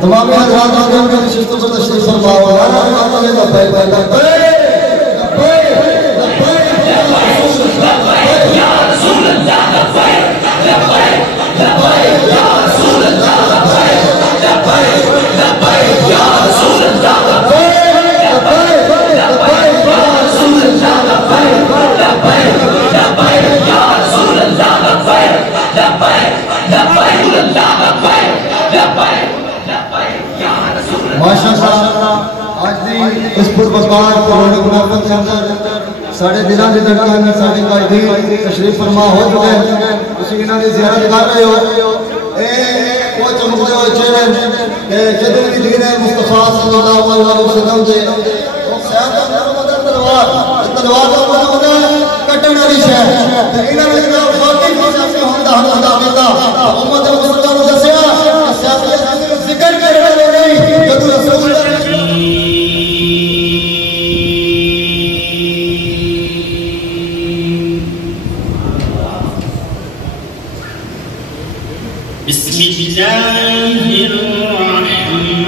تمام حضرات آگے میں نشستوں پر تشریف فرما ہوا یا رسول اللہ لبیک لبیک لبیک یا رسول اللہ لبیک لبیک لبیک یا رسول اللہ لبیک لبیک یا رسول اللہ لبیک لبیک لبیک یا رسول اللہ لبیک لبیک لبیک اللہ لبیک لبیک ماشاءاللہ آج دی اس پربکار قرآن محفل کے اندر ساڑھے دنوں کی درگاہ میں ساڑھے قائدین تشریف فرما ہو چکے ہیں اسی انہوں نے زیارت کر رہے ہو وہ چمکتے ہوئے چہرے جدو بھی دین مصطفیٰ صلی اللہ علیہ وسلم سے سیادت محمد تلوار کا مدد کٹن والی شہر انہوں نے جناب واقعی خاصی ہوندہ ہمدہ بیتا محمد مصطفیٰ نے دسیا سیادت ذکر کرنے والے جدو رسول بسم الله الرحمن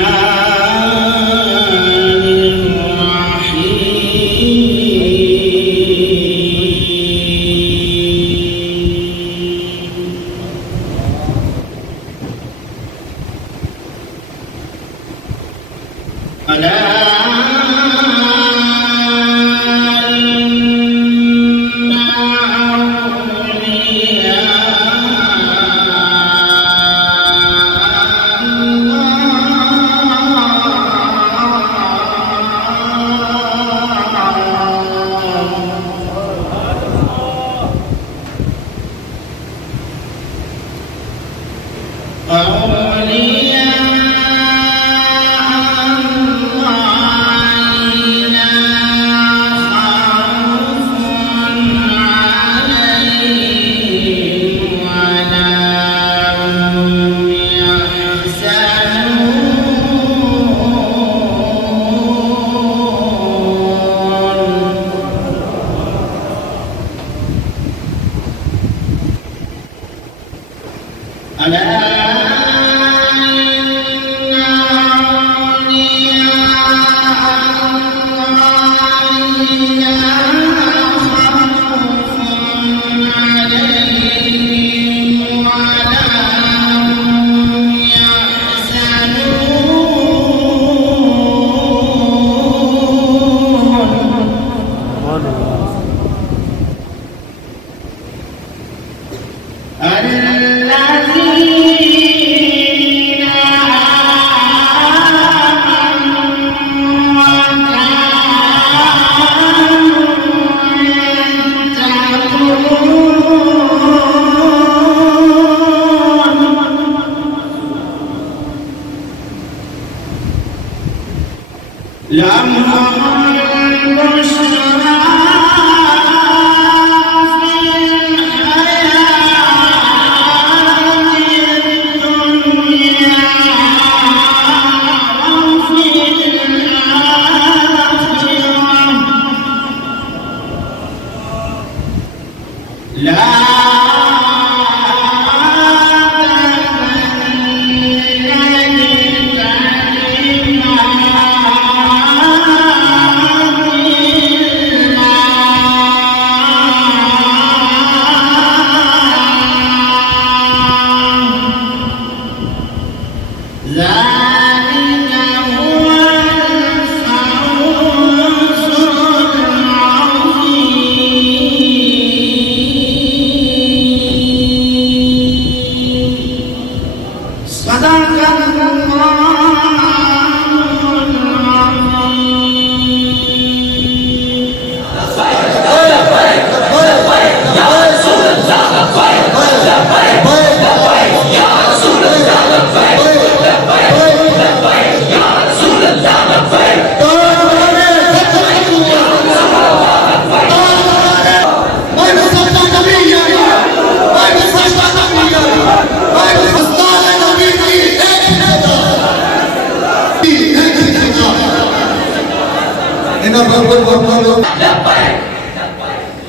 انہاں بہت بہت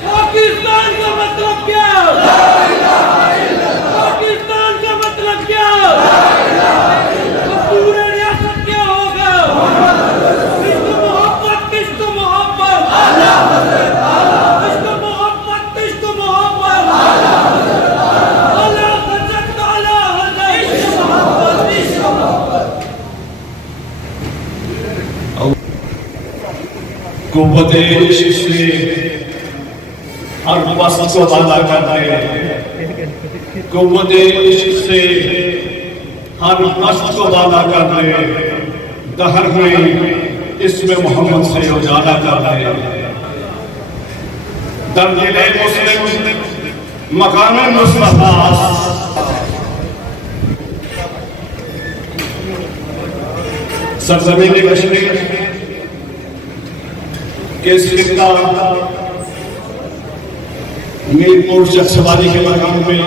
پاکستان کا مطلب کیا؟ پاکستان کا مطلب کیا؟ پورے ریاست کیا ہوگا؟ کس کو محبت، کس کو محبت، کس کو محبت، کس کو محبت، اللہ حضرت تعالی حضرت عشق محبت، عشق محبت. قوت عشق سے ہر پست کو بالا کرتے، قوت عشق سے ہر پست کو بالا کرتے، دہر میں اسم محمد سے اجالا کرتے، در دل مسلم مقام مصطفیٰ. سرزمین کشمیر کے خطہ میرپور شخصواری کے مقام میں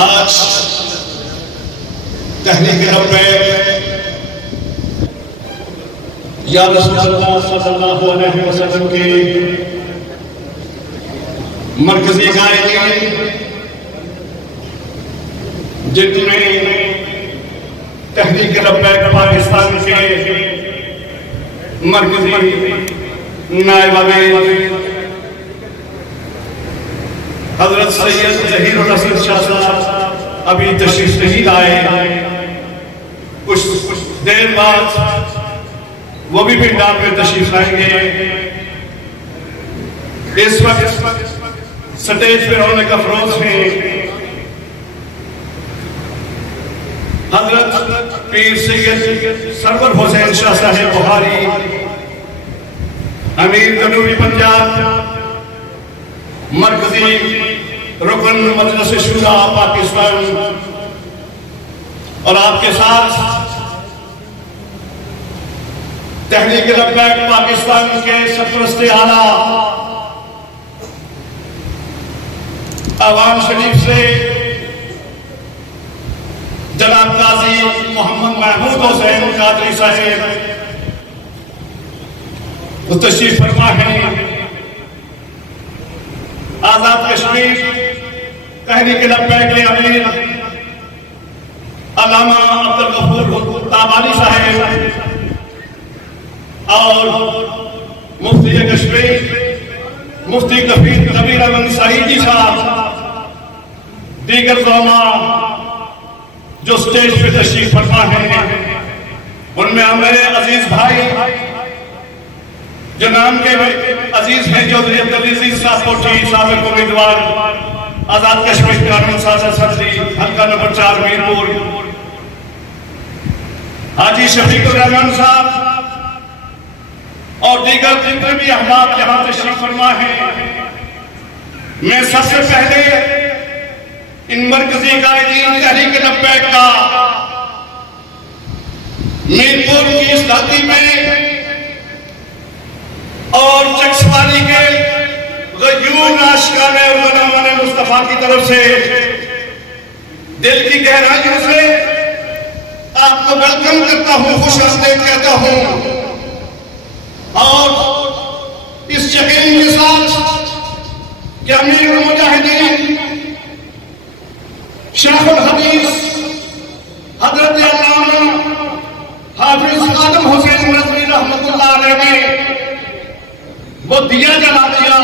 آج تحریک لبیک یا رسول اللہ صلی اللہ علیہ وسلم کے مرکزی قائدین جن میں تحریک لبیک پاکستان کے مرکزی نائب امیر حضرت سید ظہیر الرشید شاہ صاحب ابھی تشریف نہیں لائے، کچھ دیر بعد وہ بھی پنڈال میں تشریف لائیں گے. اس وقت سٹیج پہ ہونے کا فروز ہے حضرت پیر سید سرور حسین شاہ صاحب بخاری امیر جنوبی پنجاب مرکزی رکن مجلس شورا پاکستان، اور آپ کے ساتھ تحریک لبیک پاکستان کے سرپرست اعلیٰ عوام شریف سے جناب قاضی محمد محمود حسین قادری صاحب تشریف فرما ہے. آزاد کشمیر تحریک لبیک کے امیر علامہ عبدالغفور تابانی صاحب اور مفتی کشمیر مفتی کبیر احمد سعیدی صاحب، دیگر علماء جو سٹیج پہ تشریف فرما ہیں، ان میں ہمارے عزیز بھائی جو نام کے عزیز ہیں چودھری عبدالعزیز صاحب کوٹھی سابق امیدوار آزاد کشمیر قانون ساز صدری حلقہ نمبر 4 میرپور، حاجی شفیق الرحمان صاحب اور دیگر جتنے بھی احباب یہاں تشریف فرما ہیں. میں سب سے پہلے ان مرکزی قائدین تحریک لبیک کا میرپور کی اس دھرتی میں اور چکسوالی کے غیور عاشقان اور غلامان مصطفیٰ کی طرف سے دل کی گہرائیوں سے آپ کو ویلکم کرتا ہوں، خوش آمدید کہتا ہوں، اور اس یقین کے ساتھ کہ امیر المجاہدین شیخ الحدیث حضرت علامہ حافظ آدم حسین رضوی رحمت اللہ علیہ نے وہ دیا جلا دیا،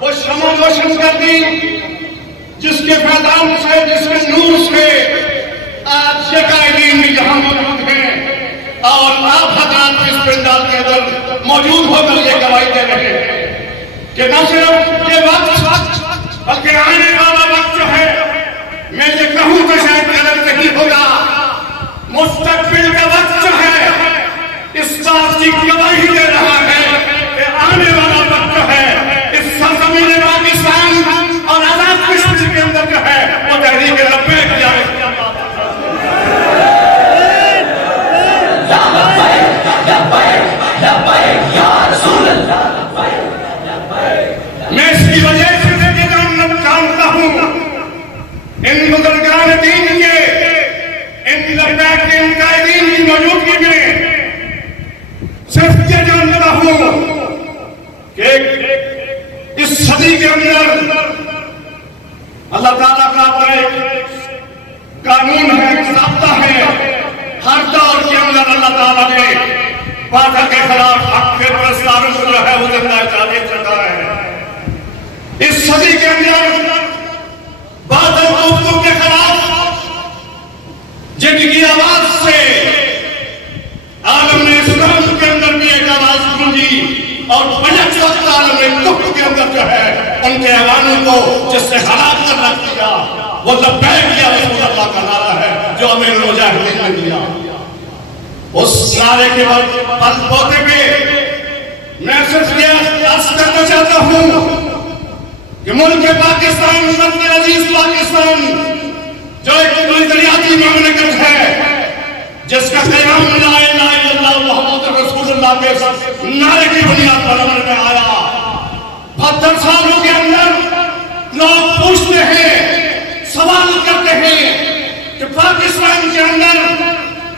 وہ شمع روشن کر دی، جس کے فیضان سے، جس کے نور سے آج یہ قائدین بھی یہاں موجود ہیں، اور آپ حضرات اس پنڈال کے اندر موجود ہو کر یہ گواہی دے رہے ہیں کہ نہ صرف یہ وقت بلکہ آنے والا وقت جو ہے، میں یہ کہوں تو شاید غلط نہیں ہوگا، مستقبل کا وقت جو ہے اس بات کی گواہی دے رہا ہے کہ آنے والا وقت جو ہے اس سرزمین پاکستان اور آزاد کشمیر کے اندر جو ہے وہ تحریک لبیک جائے. میں اس کی وجہ سے جانتا ہوں ان بزرگان دین کے ان لبیک کے ان قائدین کی موجودگی صدی کے اندر اللہ تعالیٰ کا اپنا ایک قانون ہے، ایک ضابطہ ہے. ہر دور کے اندر اللہ تعالیٰ نے باطل کے خلاف حق کے پرستاروں کو جو ہے وہ زندہ اجازت رکھا ہے. اس صدی کے اندر باطل قوتوں کے خلاف جن کی آواز سے عالم اسلام کے اندر بھی ایک آواز گونجی اور بلک وقت عالم کفر کے اندر جو ہے ان کے ایوانوں کو جس سے ہلاک کر رکھ دیا وہ لبیک یا رسول اللہ کا نعرہ ہے جو امیر المجاہدین نے دیا. اس نعرے کے بل بوتے پہ میں صرف یہ عرض کرنا چاہتا ہوں کہ ملک پاکستان، وطن عزیز پاکستان جو ایک دریاتی مملکت ہے جس کا قیام لا الہ الا اللہ محمد رسول اللہ کے نعرے کی بنیاد پر عمل میں آیا. 72 سالوں کے اندر لوگ پوچھتے ہیں، سوال کرتے ہیں کہ پاکستان کے اندر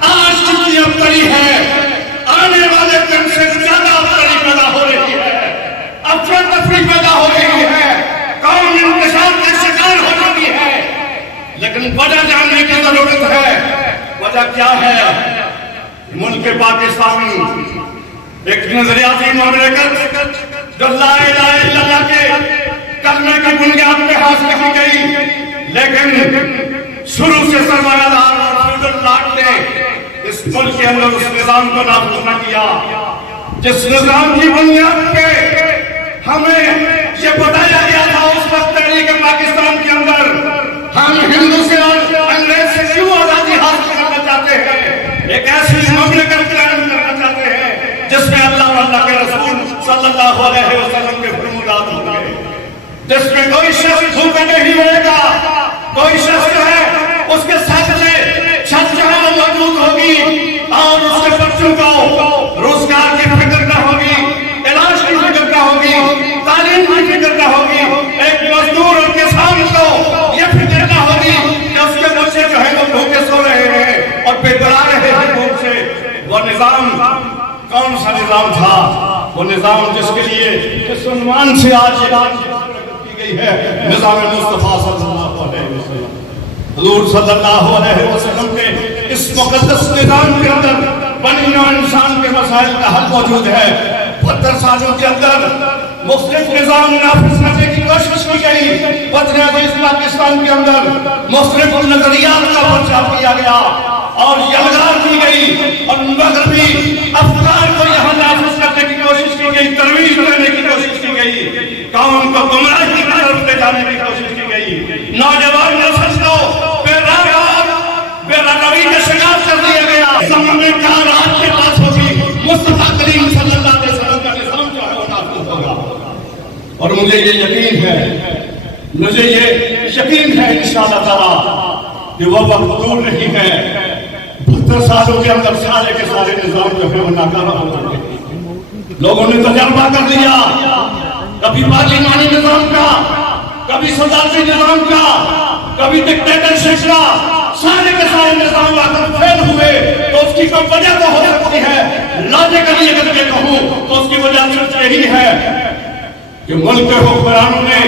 آج جتنی ابتری ہے آنے والے دن سے زیادہ ابتری پیدا ہو رہی ہے، افراتفری پیدا ہو رہی ہے، قوم انتشار کے شکار ہو رہی ہے. لیکن وجہ جاننے کی ضرورت ہے. وجہ کیا ہے؟ ملک پاکستان ایک نظریاتی مملکت جو لا الہ الا اللہ کے کلمے کی بنیاد پہ حاصل کی گئی، لیکن شروع سے سرمایہ دار اور فیوڈل لاٹ نے اس ملک کے اندر اس نظام کو نافذ نہ کیا جس نظام کی بنیاد پہ ہمیں یہ بتایا گیا تھا اس وقت تحریک پاکستان کے اندر ہم ہندو سے اور انگریز سے کیوں آزادی حاصل کرنا چاہتے ہیں، ایک ایسی مملکت قائم کرنا چاہتے ہیں جس میں اللہ اور اللہ کے رسول صلی اللہ علیہ وسلم کے فرمودات ہوں گے، جس میں کوئی شخص بھوکا نہیں رہے گا، کوئی شخص جو ہے اس کے ساتھ میں چھت جو ہے وہ موجود ہوگی اور اس کے بچوں کو روزگار کی فکر نہ ہوگی، علاج کی فکر نہ ہوگی، تعلیم کی فکر نہ ہوگی. ایک مزدور اور کسان کو یہ فکر نہ ہوگی کہ اس کے بچے جو ہے وہ بھوکے سو رہے ہیں اور بڑا رہے ہیں بھوک سے. وہ نظام کون سا نظام تھا؟ وہ نظام جس کے لیے جس عنوان سے آج کی گئی ہے نظام مصطفیٰ صلی اللہ علیہ وسلم. حضور صلی اللہ علیہ وسلم کے اس مقدس نظام کے اندر بنی نوع انسان کے مسائل کا حل موجود ہے. 72 سالوں کے اندر مختلف نظام نافذ کرنے کی کوشش کی گئی. وطن عزیز پاکستان کے اندر مختلف نظریات کا پرچہ کیا گیا اور یلغار کی گئی اور مغربی افکار کو یہاں نافذ کرنے کی کوشش کی گئی، ترویج دینے کی کوشش کی گئی، قوم کو گمراہی کی طرف لے جانے کی کوشش کی گئی. نوجوان نسل کو بے روی کا شکار کر دیا گیا. زمانے کا رات کے پاس ہوگی مصطفیٰ کریم صلی اللہ علیہ وسلم کا نظام جو ہے وہ نافذ ہوگا. اور مجھے یہ یقین ہے انشاءاللہ تعالی کہ وہ وقت دور نہیں ہے. 72 سالوں کے اندر سارے کے سارے نظام جو ہے وہ ناکارہ ہو جائیں گے. لوگوں نے تجربہ کر لیا، کبھی پارلیمانی نظام کا، کبھی صدارتی نظام کا، کبھی ڈکٹیٹرشپ کا. سارے کے سارے نظام آخر فیل ہوئے تو اس کی کوئی وجہ تو ہو سکتی ہے. لاجیکلی اگر میں کہوں تو اس کی وجہ صرف یہی ہے کہ ملک کے حکمرانوں نے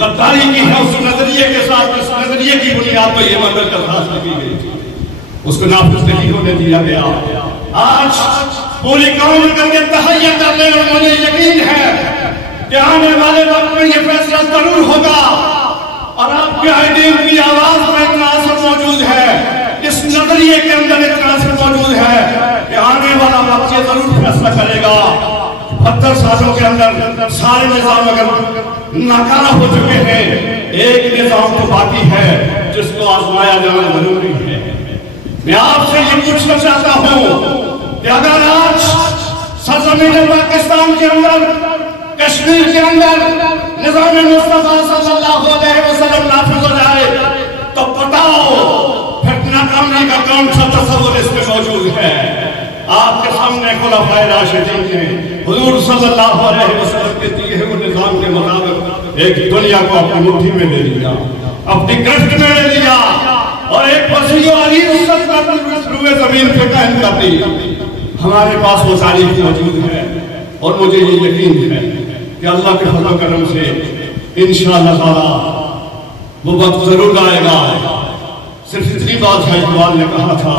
غداری کی ہے اس نظریے کے ساتھ، اس نظریے کی بنیاد پر یہ مملکت حاصل کی گئی تھی، اس کو نافذ نہیں ہونے دیا گیا. آج پوری قوم کا یہ تہیہ کرنے اور مجھے یقین ہے کہ آنے والے وقت میں یہ فیصلہ ضرور ہوگا. اور آپ کے آئیڈین کی آواز میں اتنا اثر موجود ہے، اس نظریے کے اندر اتنا اثر موجود ہے کہ آنے والا وقت یہ ضرور فیصلہ کرے گا. 72 سالوں کے اندر سارے نظام اگر ناکارہ ہو چکے ہیں، ایک نظام تو باقی ہے جس کو آزمایا جانا ضروری ہے. میں آپ سے یہ پوچھنا چاہتا ہوں کہ اگر آج سرزمین پاکستان کے اندر، کشمیر کے اندر نظام مصطفیٰ صلی اللہ علیہ وسلم نافذ ہو جائے تو بتاؤ پھر ناکامی کا کون سا تصور اس میں موجود ہے؟ آپ کے سامنے خلفائے راشدین ہیں، حضور صلی اللہ علیہ وسلم کے دیے ہوئے نظام کے مطابق ایک دنیا کو اپنی مٹھی میں لے لیا، اپنی گرفت میں لے لیا اور ایک وسیع و عریض سلطنت روئے زمین پہ قائم کر دی. ہمارے پاس وہ تاریخ موجود ہے اور مجھے یہ یقین ہے کہ اللہ کے فضل و کرم سے انشاءاللہ تعالی وہ وقت ضرور آئے گا. صرف اتنی بات ہے اقبال نے کہا تھا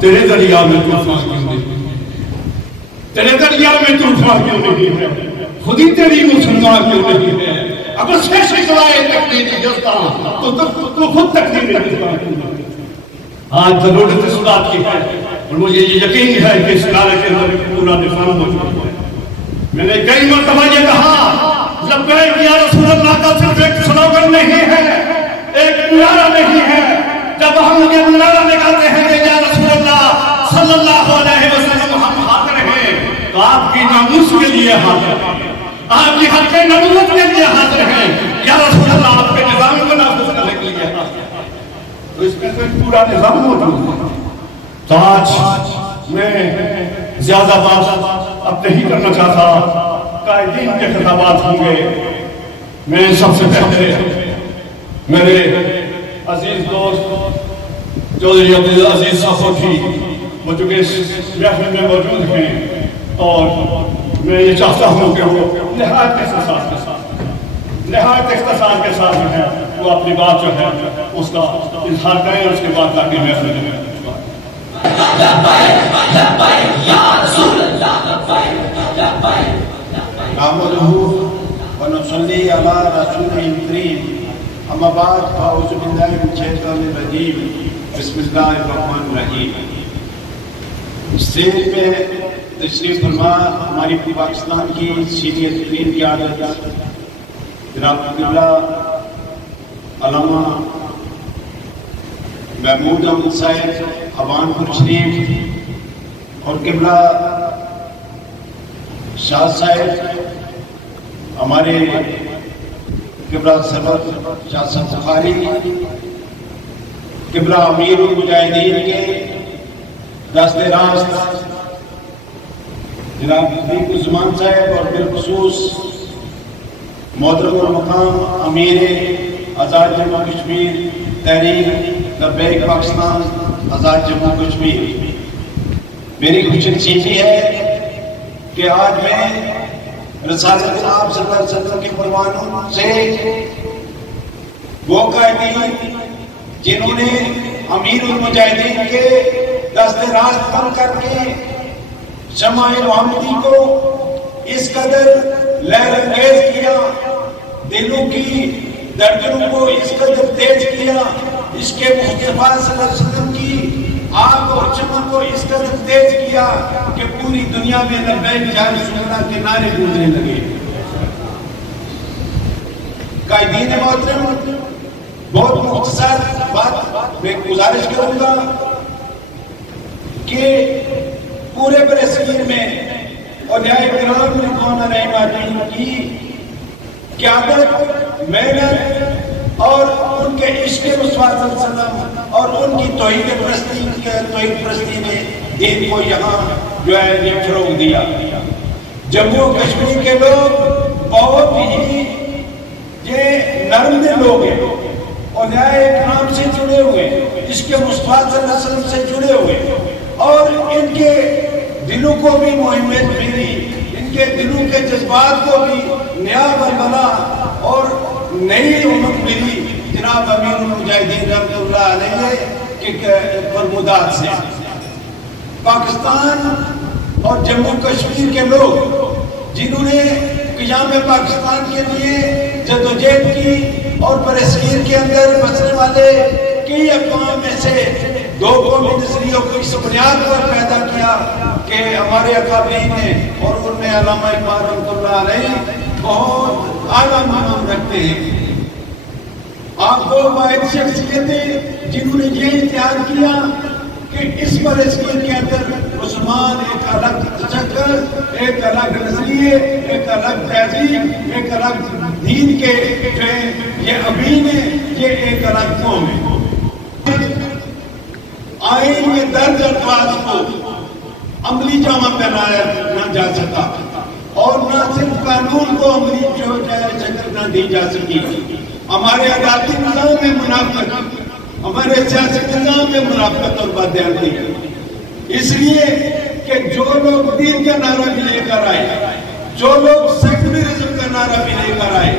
تیرے دریا میں طوفان کیوں نہیں, تیرے دریا میں طوفان کیوں نہیں ہے, خودی تیری مسلمان کیوں نہیں ہے. اگر سے شکوائے تقدیر جستا تو خود تقدیر نہیں. آج ضرورت اس بات کی ہے اور مجھے یہ یقین ہے کہ اس نعرے کے اندر پورا نظام موجود ہے. میں نے کئی مرتبہ یہ کہا لبیک یا رسول اللہ کا صرف ایک سلوگن نہیں ہے, ایک نعرہ نہیں ہے. جب ہم یہ نعرہ نکالتے ہیں کہ یا رسول اللہ صلی اللہ علیہ وسلم ہم حاضر ہیں, تو آپ کی ناموس کے لیے حاضر ہیں, آپ کی حق نبوت کے لیے حاضر ہیں, یا رسول اللہ آپ کے نظام کو نافذ کرنے کے لیے حاضر ہیں. تو اس میں کوئی پورا نظام موجود ہے. تو آج میں زیادہ بات اب نہیں کرنا چاہتا, قائدین کے خطابات ہوں گے. میں سب سے پہلے میرے عزیز دوست چودھری عبدالعزیز صاحب کی وہ چونکہ اس محفل میں موجود ہیں اور میں یہ چاہتا ہوں کہ وہ نہایت اختصاص کے ساتھ جو ہے وہ اپنی بات جو ہے اس کا اظہار کریں اور اس کے بعد تاکہ محفل جو ہے نحمده ونصلي على رسوله الكريم. اما بعد فاعوذ بالله من الشیطان الرجیم. بسم اللہ الرحمن الرحیم. اسٹیج پہ تشریف فرما ہماری پاکستان کی سینئر ترین قیادت جناب قبلہ علامہ محمود احمد صاحب حوان پور شریف اور قبلہ شاہ صاحب ہمارے قبلہ سرور شاہ صاحب بخاری, قبلہ امیر المجاہدین کے دست راست جناب حبیب الزمان صاحب اور بالخصوص محترم المقام امیر آزاد جموں کشمیر تحریک لبیک پاکستان آزاد جموں کشمیر. میری خوش نصیبی ہے کہ آج میں رسالت آپ صلی اللہ علیہ وسلم کے فرمانوں سے وہ قائدین جنہوں نے امیر المجاہدین کے دست راست بن کر کے شمع محمدی کو اس قدر لہر انگیز کیا, دلوں کی دھڑکنوں کو اس قدر تیز کیا, اس کے مصطفیٰ صلی اللہ علیہ وسلم کی آگ اور چمک کو اس قدر تیز کیا کہ پوری دنیا میں لبیک یا رسول اللہ کے نعرے گونجنے لگے. قائدین محترم, بہت مختصر بات میں گزارش کروں گا کہ پورے برصغیر میں اولیاء کرام رضوان علیہم اجمعین کی قیادت, محنت اور ان کے عشق رسول صلی اللہ علیہ وسلم اور ان کی توحید پرستی نے دین کو یہاں جو ہے یہ فروغ دیا. جموں کشمیر کے لوگ بہت ہی یہ نرم دل لوگ ہیں, اولیاء کرام سے جڑے ہوئے, عشق مصطفیٰ صلی اللہ علیہ وسلم سے جڑے ہوئے, اور ان کے دلوں کو بھی مہمیت ملی, ان کے دلوں کے جذبات کو بھی نیا بلبلا اور نئی امت ملی جناب امیر المجاہدین رحمۃ اللہ علیہ کے فرمودات سے. پاکستان اور جموں کشمیر کے لوگ جنہوں نے قیام پاکستان کے لیے جدوجہد کی اور برصغیر کے اندر بسنے والے کئی اقوام میں سے دو قومی نظریوں کو اس بنیاد پر پیدا کیا کہ ہمارے اکابرین نے, اور ان میں علامہ اقبال رحمۃ اللہ علیہ بہت اعلیٰ مقام رکھتے ہیں. آپ دو واحد شخصیتیں جنہوں نے یہ اختیار کیا کہ اس برصغیر کے اندر مسلمان ایک الگ تشکل, ایک الگ نظریے, ایک الگ تہذیب, ایک الگ دین کے یہ امین ہے, یہ ایک الگ قوم ہے. آئین میں درج الفاظ کو عملی جامہ پہنایا نہ جا سکا اور نہ صرف قانون کو عملی جو شکل نہ دی جا سکی. ہمارے عدالتی نظام میں منافقت, ہمارے سیاسی نظام میں منافقت اور بددیانتی ہے. اس لیے کہ جو لوگ دین کا نعرہ بھی لے کر آئے, جو لوگ سیکولرزم کا نعرہ بھی لے کر آئے,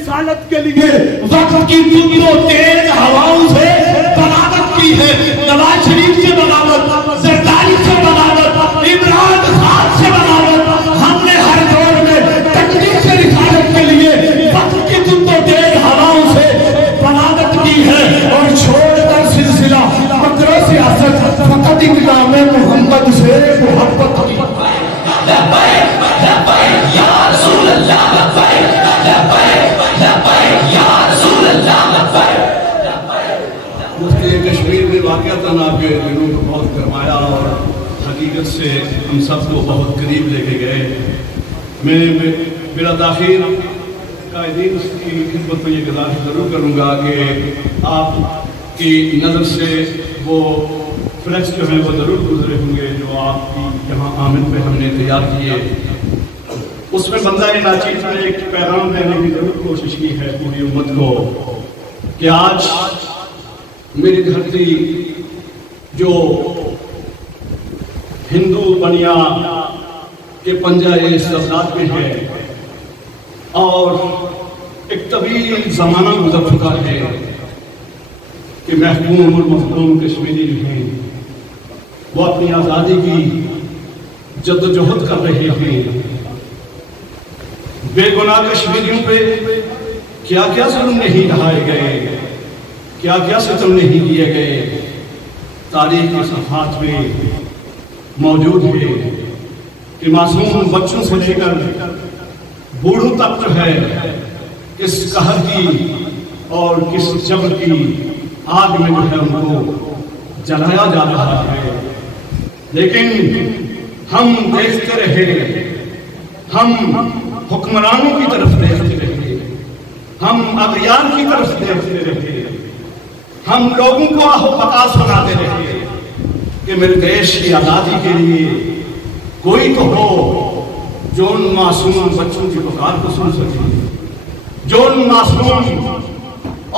رسالت کے لیے وقت کی تند و تیز ہواؤں سے بغاوت کی ہے. نواز شریف سے بغاوت, زرداری سے بغاوت, عمران خان سے بغاوت. ہم نے ہر دور میں تقدیر سے رسالت کے لیے وقت کی تند و تیز ہواؤں سے بغاوت کی ہے. اور چھوڑ کر سلسلہ مکر و سیاست فقط ایک نام محمد سے محبت کی. مفتی کشمیر نے واقعتاً آپ کے دلوں کو بہت گرمایا اور حقیقت سے ہم سب کو بہت قریب لے کے گئے. میرا تاخیر قائدین کی خدمت میں یہ گزارش ضرور کروں گا کہ آپ کی نظر سے وہ فلیکس جو ہیں وہ ضرور گزرے ہوں گے جو آپ کی یہاں آمد پہ ہم نے تیار کیے. اس میں بندہ ناچیز نے ایک پیغام دینے کی ضرور کوشش کی ہے پوری امت کو کہ آج میری دھرتی جو ہندو بنیا کے پنجہ استفساد میں ہے اور ایک طویل زمانہ گزر چکا ہے کہ محکوم اور مظلوم کشمیری ہیں وہ اپنی آزادی کی جدوجہد کر رہے ہیں. بے گناہ کشمیریوں پہ کیا کیا ظلم نہیں ڈھائے گئے, کیا کیا ستم نہیں کیے گئے. تاریخ کے صفحات میں موجود ہے کہ معصوم بچوں سے لے کر بوڑھوں تک جو ہے کس قہر کی اور کس جبر کی آگ میں جو ہے ان کو جلایا جا رہا ہے. لیکن ہم دیکھتے رہے, ہم حکمرانوں کی طرف دیکھتے رہے, ہم اغیار کی طرف دیکھتے رہے, ہم لوگوں کو آہو پتا سناتے رہے کہ میرے دیش کی آزادی کے لیے کوئی تو ہو جو ان معصوم بچوں کی پکار کو سن سکے, جو ان معصوم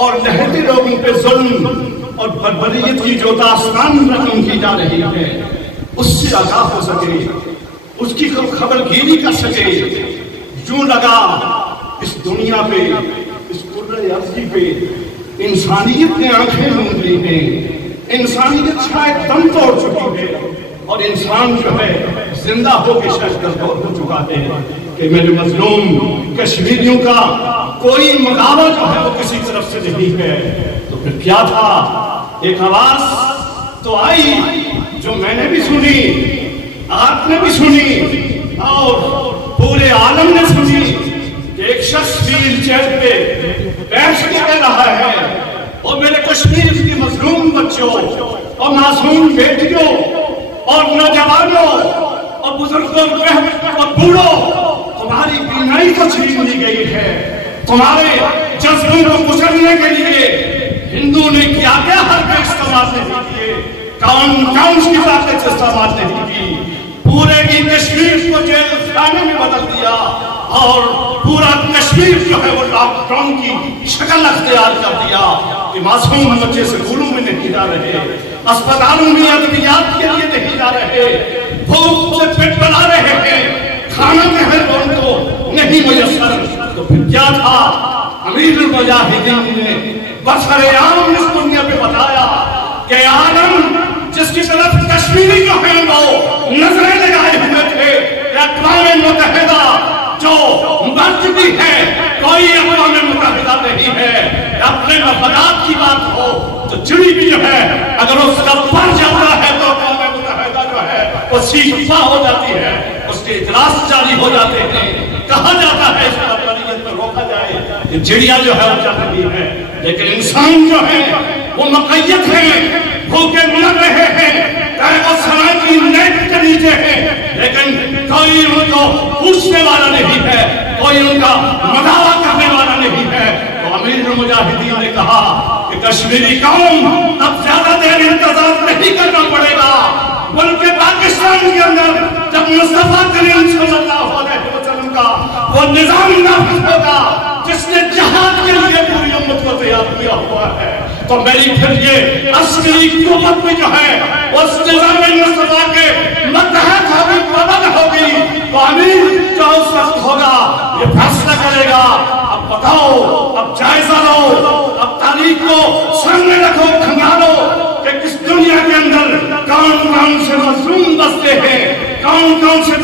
اور لہتی لوگوں پہ ظلم اور بربریت کی جو داستان رقم کی جا رہی ہے اس سے آگاہ ہو سکے, اس کی خبرگیری کر سکے. یوں لگا اس دنیا پہ, اس کرۂ ارضی پہ انسانیت نے آنکھیں ڈھونڈ لی ہیں, انسانیت شاید دم توڑ چکی ہے اور انسان جو ہے زندہ ہو کے شاید ہو چکا ہے کہ میرے مظلوم کشمیریوں کا کوئی مقابلہ جو ہے وہ کسی طرف سے نہیں ہے. تو پھر کیا تھا؟ ایک آواز تو آئی جو میں نے بھی سنی, آپ نے بھی سنی اور پورے عالم نے سنی کہ ایک شخص ویل چیئر پہ بیٹھ کے کہہ رہا ہے اور میرے کشمیر کی مظلوم بچوں اور معصوم بیٹیوں اور نوجوانوں اور بزرگوں اور بوڑھوں, تمہاری بینائی کو چھین لی گئی ہے. تمہارے جذبوں کو کچلنے کے لیے ہندو نے کیا کیا حرب استعمال نہیں کیے, کون کون سی طاقت استعمال نہیں کی. پورے کی کشمیر کو جیل خانے میں بدل دیا اور پورا کشمیر جو ہے وہ لاک ڈاؤن کی شکل اختیار کر دیا کہ معصوم بچے سکولوں میں نہیں جا رہے, اسپتالوں میں ادویات کے لیے نہیں جا رہے, بھوک سے پیٹ بنا رہے ہیں, کھانا جو ہے ان کو نہیں میسر. تو پھر کیا تھا؟ امیر المجاہدین نے بسر عام اس دنیا پہ بتایا کہ عالم جس کی طرف کشمیری جو ہیں وہ نظریں لگائے ہوئے تھے کہ اقوام متحدہ جو مرد بھی ہے کوئی اقوام متحدہ نہیں ہے. اپنے مفادات کی بات ہو تو چڑی بھی جو ہے اگر اس کا پر جاتا ہے تو اقوام متحدہ جو ہے وہ شکفا ہو جاتی ہے, اس کے اجلاس جاری ہو جاتے ہیں. کہا جاتا ہے اس کا بریت میں روکا جائے, یہ چڑیا جو ہے وہ چل رہی ہے, لیکن انسان جو ہے وہ مقید ہے, بھوکے مر رہے ہیں, وہ سرائے کی نیٹ کے نیچے ہے, لیکن کوئی ان کو پوچھنے والا نہیں ہے, کوئی ان کا مداوا کرنے والا نہیں ہے. تو امیر المجاہدین نے کہا کہ کشمیری قوم اب زیادہ دیر انتظار نہیں کرنا پڑے گا, بلکہ پاکستان کے اندر جب مصطفیٰ کریم صلی اللہ علیہ وسلم کا وہ نظام نافذ ہوگا جس نے جہاد کے لیے پوری امت کو تیار کیا ہوا ہے, تو میری پھر یہ اصلی قوت بھی جو ہے اس نظام مصطفیٰ کے متحد ہوگی, پابند ہوگی. تو امیر جو اس وقت ہوگا یہ فیصلہ کرے گا. اب بتاؤ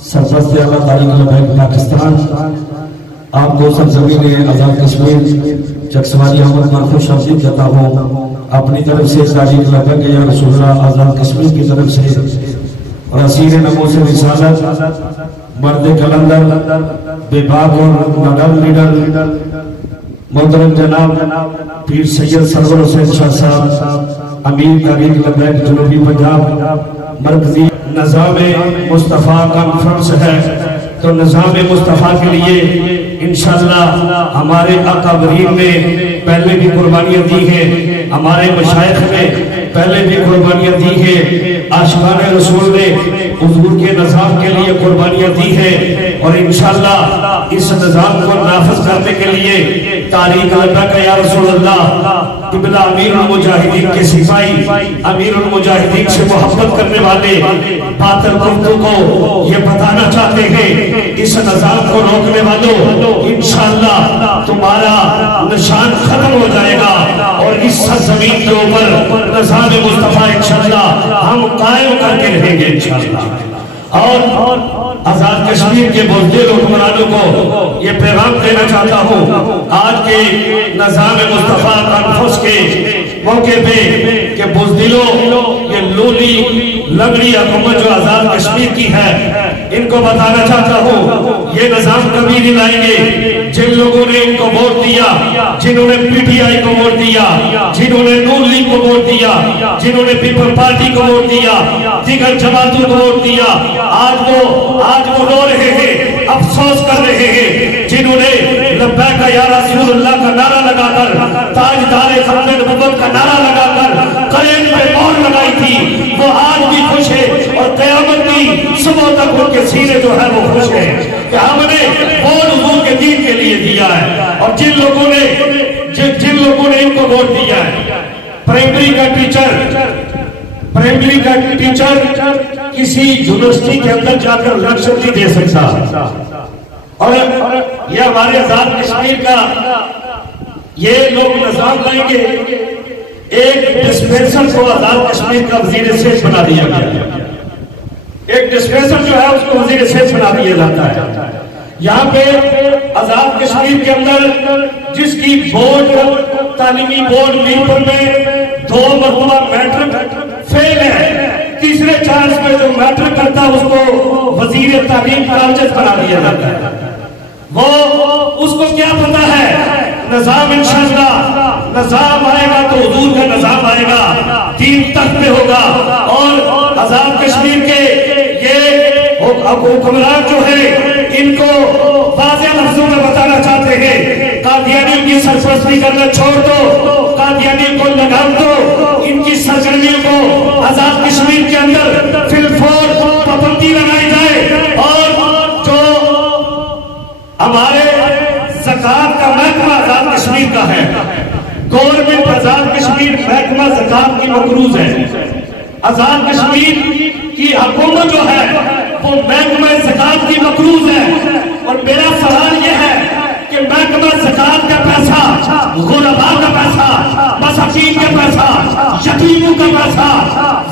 سرپرست اعلیٰ تاریخ البیک پاکستان، آپ کو سرزمین آزاد کشمیر چکسواری احمد میں خوش آمدید کہتا ہوں۔ اپنی طرف سے تاریخ البیک یا رسول اللہ آزاد کشمیر کی طرف سے اور اسیر نمو سے رسالت مرد کلندر بے باک اور نڈل لیڈر محترم جناب پیر سید سرور حسین شاہ صاحب امیر تاریخ البیک جنوبی پنجاب مرکزی نظام مصطفیٰ کانفرنس ہے، تو نظام مصطفیٰ کے لیے انشاءاللہ ہمارے اکابرین نے پہلے بھی قربانیاں دی ہیں، ہمارے مشائخ نے پہلے بھی قربانیاں دی ہیں، عاشقان رسول نے حضور کے نظام کے لیے قربانیاں دی ہیں، اور انشاءاللہ اس نظام کو نافذ کرنے کے لیے تاریخ البیک یا رسول اللہ قبلہ امیر المجاہدین کے سپاہی، امیر المجاہدین سے محبت کرنے والے باطل کفتوں کو یہ بتانا چاہتے ہیں اس نظام کو روکنے والوں انشاءاللہ تمہارا نشان ختم ہو جائے گا، اور اس سرزمین کے اوپر نظام مصطفیٰ انشاءاللہ ہم قائم کر کے رہیں گے انشاءاللہ۔ اور آزاد کشمیر کے بزدل حکمرانوں کو یہ پیغام دینا چاہتا ہوں آج کے نظام مصطفیٰ کانفرنس کے موقع پہ کہ بزدلوں یہ لولی لنگڑی حکومت جو آزاد کشمیر کی ہے ان کو بتانا چاہتا ہوں یہ نظام کبھی نہیں لائیں گے۔ جن لوگوں نے ان کو ووٹ دیا، جنہوں نے پی ٹی آئی کو ووٹ دیا، جنہوں نے نون لیگ کو ووٹ دیا، جنہوں نے پیپل پارٹی کو ووٹ دیا، دیگر جماعتوں کو ووٹ دیا، آج وہ رو رہے ہیں، افسوس کر رہے ہیں۔ جنہوں نے لبیک یا رسول اللہ کا نعرہ لگا کر، تاجدار ختم نبوت کا نعرہ لگا کر قرین پہ مہر لگائی تھی، وہ آج بھی خوش ہے، اور قیامت کی صبح تک ان کے سینے جو ہے وہ خوش ہے کہ ہم نے ووٹ حضور کے دین کے لیے دیا ہے۔ اور جن لوگوں نے ان کو ووٹ دیا ہے، پرائمری کا ٹیچر کسی یونیورسٹی کے اندر جا کر لیکچر نہیں دے سکتا، اور یہ ہمارے آزاد کشمیر کا یہ لوگ نظام لائیں گے۔ ایک ڈسپینسر کو آزاد کشمیر کا وزیر صحت بنا دیا گیا، ایک ڈسپینسر جو ہے اس کو وزیر صحت بنا دیا جاتا ہے۔ یہاں پہ آزاد کشمیر کے اندر جس کی تعلیمی بورڈ میرپور میں 2 مرتبہ میٹرک فیل ہے، تیسرے چانس میں جو میٹرک کرتا ہے اس کو وزیر تعلیم کالجز بنا دیا جاتا ہے۔ وہ اس کو کیا پتا ہے نظام انشاءاللہ نظام آئے گا تو حضور کا نظام آئے گا، دین تخت پہ ہوگا۔ اور آزاد کشمیر کے یہ حکمران جو ہے ان کو واضح لفظوں میں بتانا چاہتے ہیں قادیانی کی سرپرستی کرنا چھوڑ دو، قادیانی کو لگام دو، ان کی سرگرمیوں کو آزاد کشمیر کے اندر فی الفور پابندی لگائی جائے، اور جو ہمارے زکوٰۃ کا محکمہ آزاد کشمیر کا ہے، گورنمنٹ آزاد کشمیر محکمہ زکوٰۃ کی مقروض ہے۔ آزاد کشمیر کی حکومت جو ہے وہ محکمہ زکوٰۃ کی مقروض ہے، اور میرا سوال یہ ہے کہ محکمہ زکوٰۃ کا پیسہ، غرباء کا پیسہ، مساکین کا پیسہ، یتیموں کا پیسہ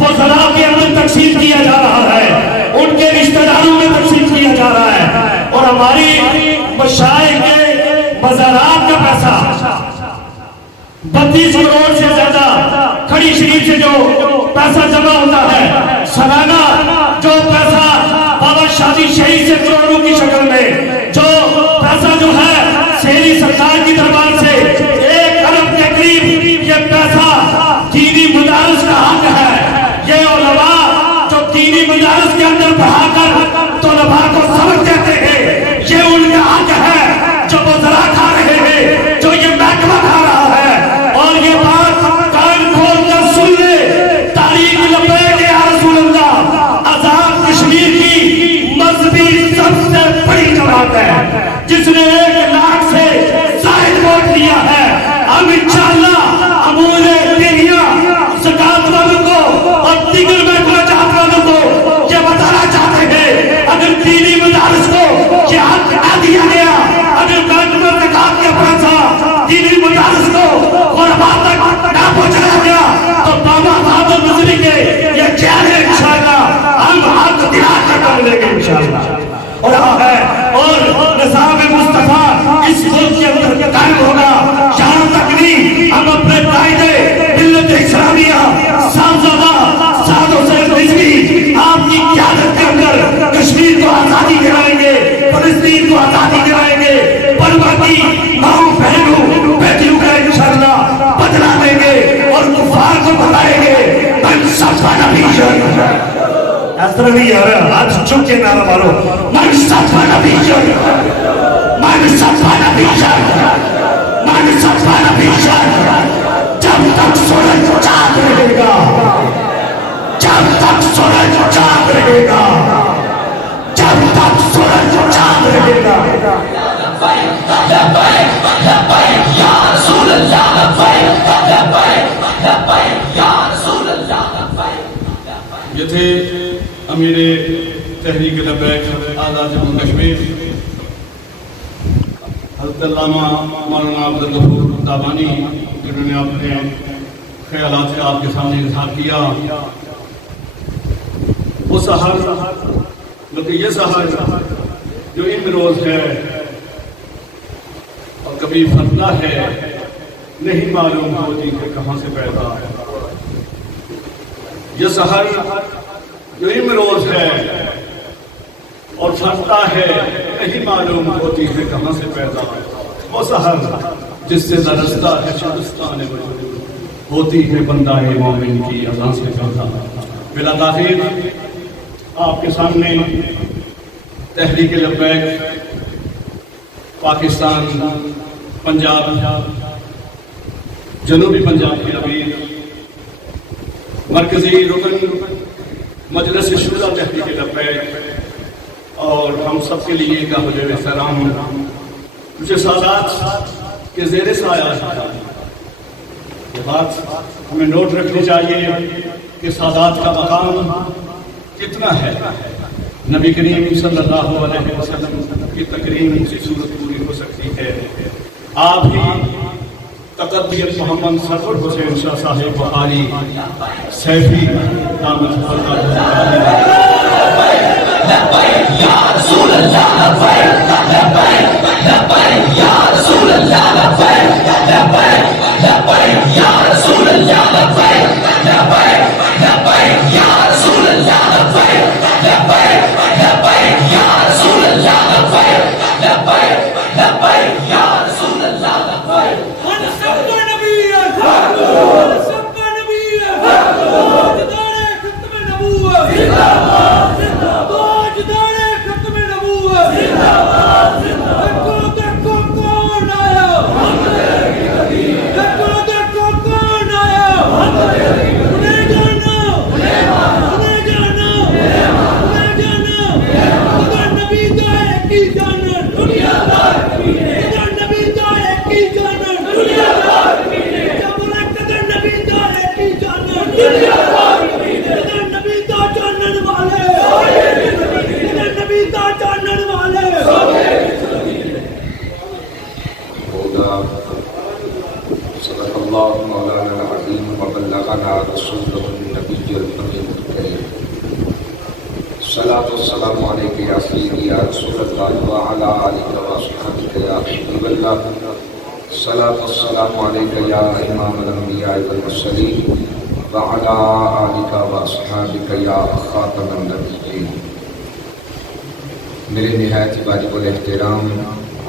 فضلاء کے اندر تقسیم کیا جا رہا ہے، ان کے رشتہ داروں میں تقسیم کیا جا رہا ہے، اور ہماری مشائخ کے مزارات کا پیسہ 32 کروڑ سے زیادہ کھڑی شریف سے جو پیسہ جمع ہوتا ہے، سالانہ جو پیسہ بابا شادی شہید سے کروڑوں کی شکل میں جو پیسہ جو ہے سہری سرکار کی دربار سے 1 ارب کے قریب یہ پیسہ دینی مدارس کا حق ہے۔ یہ علماء جو دینی مدارس کے اندر پڑھا کر طلباء کو سبق دیتے ہیں، یہ ان کا حق ہے جو وزراء کھا رہے ہیں، جو یہ محکمہ کھا رہا ہے۔ اور یہ بات کان کھول کر سن لے، تاریخ لبیک یا رسول اللہ آزاد کشمیر کی مذہبی سب سے بڑی جماعت ہے جس نے 1 لاکھ سے زائد ووٹ دیا ہے۔ ہم انشاءاللہ امور دینیا زکوٰۃ والوں کو اور دیگر محکمہ جات والوں کو یہ بتانا چاہتے ہیں اگر دینی مدارس کو یہ حق نہ دیا گیا، اگر محکمہ زکوٰۃ کا پیسہ دینی مدارس کو غرباء تک نہ پہنچایا گیا تو بابا بہادر نظری کے یہ کیا ہے انشاءاللہ ہم حق دلا کر لیں گے انشاءاللہ۔ ہو رہا ہے اور نظام مصطفیٰ اس ملک کے اندر قائم ہوگا. یہاں تک نہیں ہم اپنے قائدے ملت اسلامیہ صاحبزادہ سعد حسین رضوی آپ کی قیادت کے اندر کشمیر کو آزادی دلائیں گے, فلسطین کو آزادی دلائیں گے, برما کی ماؤں بہنوں بیٹیوں کا انشاءاللہ بدلا دیں گے اور کفار کو بتائیں گے من صفا نبیًا. ایسا نہیں آ رہا, آج چک کے نعرہ مارو, من صفا نبیًا, من صفا نبیًا, من صفا نبیًا. جب تک سورج جاگ رہے گا, جب تک سورج جاگ رہے گا, جب تک سورج جاگ رہے گا. یہ تھے امیر تحریک لبیک آزاد جموں کشمیر حضرت علامہ مولانا عبدالغفور تابانی, جنہوں نے اپنے خیالات سے آپ کے سامنے اظہار کیا. وہ سحر بلکہ یہ سحر جو ان روز ہے اور کبھی فتنہ ہے, نہیں معلوم ہوتی کہ کہاں سے پیدا ہے. یہ سحر جو ان روز ہے اور فتنہ ہے, نہیں معلوم ہوتی ہے کہاں سے پیدا ہے. وہ سحر جس سے درستہ ہے شبستان وجود, ہوتی ہے بندہ مومن کی اذان سے پیدا. بلا تاخیر آپ کے سامنے تحریک لبیک پاکستان پنجاب جنوبی پنجاب کے امیر مرکزی رکن مجلس شورا تحریک لبیک اور ہم سب کے لیے کا حجر احترام مجھے سادات کے زیر سایہ یہ بات ہمیں نوٹ رکھنی چاہیے کہ سادات کا مقام کتنا ہے. نبی کریم صلی اللہ علیہ وسلم کی تکریم اسی صورت پوری ہو سکتی ہے. آپ کی تقدیت محمد سرور حسین شاہ صاحب بخاری سیفی دامت اللہ یا رسول اللہ یا رسول اللہ یا رسول اللہ یا رسول اللہ السلام علیکم یا سیدی یا رسول اللہ وعلا آلک و صحابک یا حبیب اللہ. صلاة السلام علیکم یا امام الانبیاء والمرسلین وعلا آلک و صحابک یا خاتم النبیین. میرے نہایت واجب الاحترام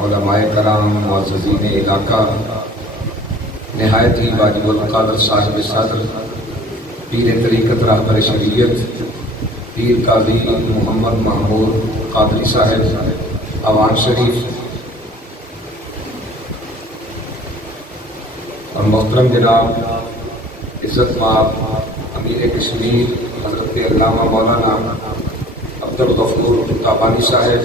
علماء کرام معززین علاقہ, نہایت ہی واجب القدر صاحب صدر پیر طریقت رہبر شریعت پیر قاضی محمد محمود قادری صاحب عوام شریف اور محترم جناب عزت مآب امیر کشمیر حضرت علامہ مولانا عبدالغفور تابانی صاحب,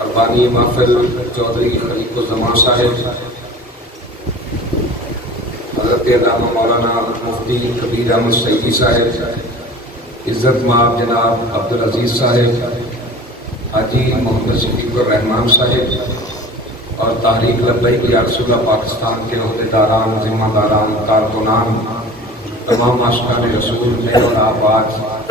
اربانی محفل چودھری خلیق الزمان صاحب, حضرت علامہ مولانا مفتی کبیر احمد سعیدی صاحب, عزت مآب جناب عبدالعزیز صاحب, حاجی محمد شفیق الرحمان صاحب اور تحریک لبیک یا رسول اللہ پاکستان کے عہدیداران, ذمہ داران, کارکنان, تمام عاشقان رسول میں اور آباد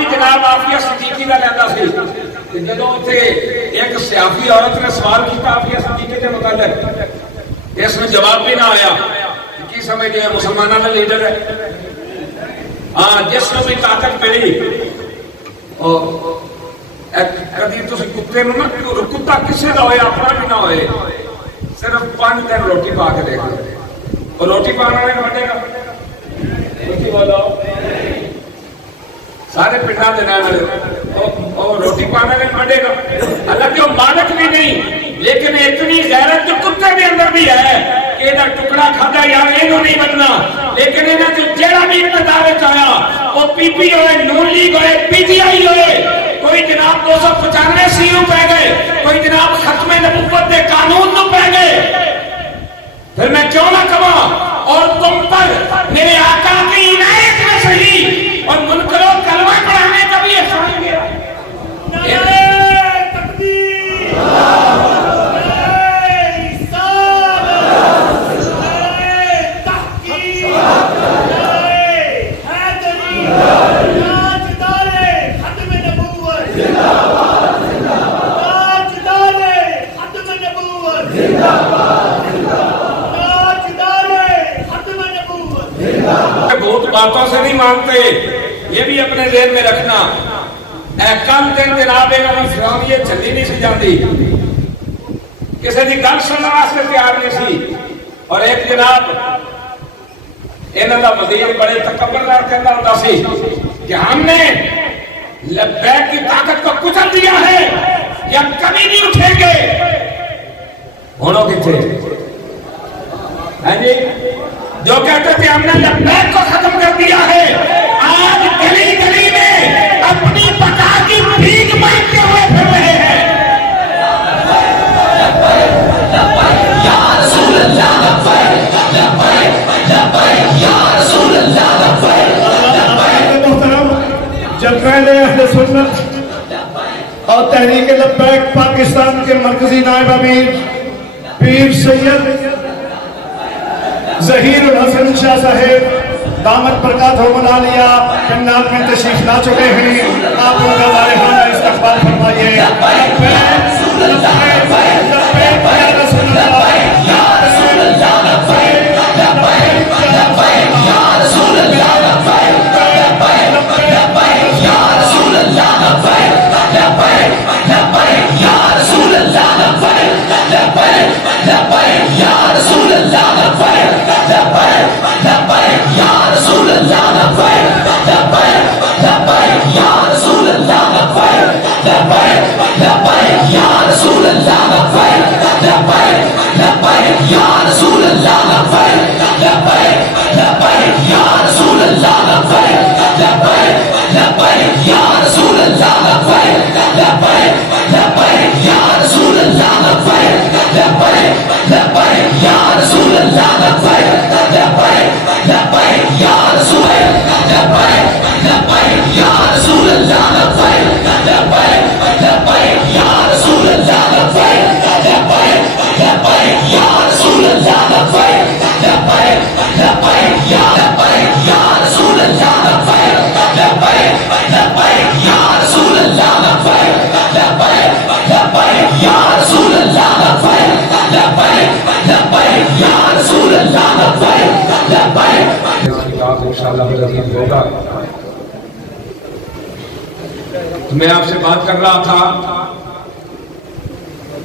بھی جناب آفیہ صدیقی کا لینا سی کہ جدو اتنے ایک سیافی عورت نے سوال کیا آفیہ صدیقی کے متعلق اس میں جواب بھی نہ آیا کی سمجھ گئے مسلمانوں کا لیڈر ہے ہاں جس کو بھی طاقت ملی کدی تسی کتے نو نہ کتا کسے دا ہوئے اپنا بھی نہ ہوئے صرف 5 دن روٹی پا کے دیکھ اور روٹی پانا والے بڑھے گا روٹی بولو سارے پنڈا دینے والے اور روٹی پانے والے بڑھے گا حالانکہ وہ مالک بھی نہیں لیکن اتنی غیرت جو کتے کے اندر بھی ہے کہ انہیں ٹکڑا کھاتا یار یہ نہیں بننا لیکن انہیں جو جیڑا بھی اقتدار آیا وہ پی پی ہوئے نون لیگ ہوئے پی ٹی آئی ہوئے کوئی جناب 295 سی یو پہ گئے کوئی جناب ختم نبوت دے قانون تو پہ گئے پھر میں کیوں نہ کہوں اور تم پر میرے آقا کی عنایت میں صحیح اور منکر و کلمہ پڑھانے کا بھی احسان گیا نعرہ تکبیر بہت باتوں سے نہیں مانتے یہ بھی اپنے ذہن میں رکھنا کم دن جناب فرعون یہ چلی نہیں سی جاتی کسی دی گل سننے واسطے تیار نہیں سی اور ایک جناب انہاں دا وزیر بڑے تکبردار کہتا ہوتا سی کہ ہم نے لبیک کی طاقت کو کچل دیا ہے یا کبھی نہیں اٹھیں گے ہونوں کی تھے جو کہتے تھے ہم نے لبیک کو ختم کر دیا ہے آج گلی گلی میں اپنی بقا کی بھیک مانگتے ہوئے پھر رہے ہیں یا رسول اللہ لبیک لبیک لبیک یا رسول اللہ لبیک محترم جرنیل اہل سنت اور تحریک لبیک پاکستان کے مرکزی نائب امیر پیر سید ظہیر الحسن شاہ صاحب دامت برکات ہو ملالیہ جنات میں تشریف لا چکے ہیں آپ ان کا والہانہ استقبال فرمائیے لبیک لبیک لبیک یا رسول اللہ یا رسول اللہ لبیک لبیک لبیک یا رسول اللہ لبیک لبیک یا رسول اللہ لبیک لبیک لبیک یا رسول اللہ لبیک لبیک لبیک یا رسول اللہ لبیک لبیک لبیک یا رسول اللہ لبیک لبیک لبیک یا رسول اللہ لبیک لبیک لبیک یا رسول اللہ لبیک لبیک لبیک یا رسول اللہ لبیک لبیک لبیک یا رسول اللہ لبیک لبیک لبیک یا رسول اللہ لبیک لبیک لبیک یا رسول اللہ لبیک لبیک لبیک یا رسول اللہ لبیک لبیک لبیک یا رسول لبیک لبیک یا رسول اللہ لبیک لبیک لبیک یا رسول اللہ لبیک لبیک لبیک یا رسول اللہ لبیک لبیک لبیک یا لبیک یا رسول اللہ لبیک لبیک لبیک یا رسول اللہ لبیک لبیک لبیک یا رسول اللہ لبیک لبیک لبیک یا رسول اللہ لبیک لبیک انشاءاللہ عزیز ہوگا تو میں آپ سے بات کر رہا تھا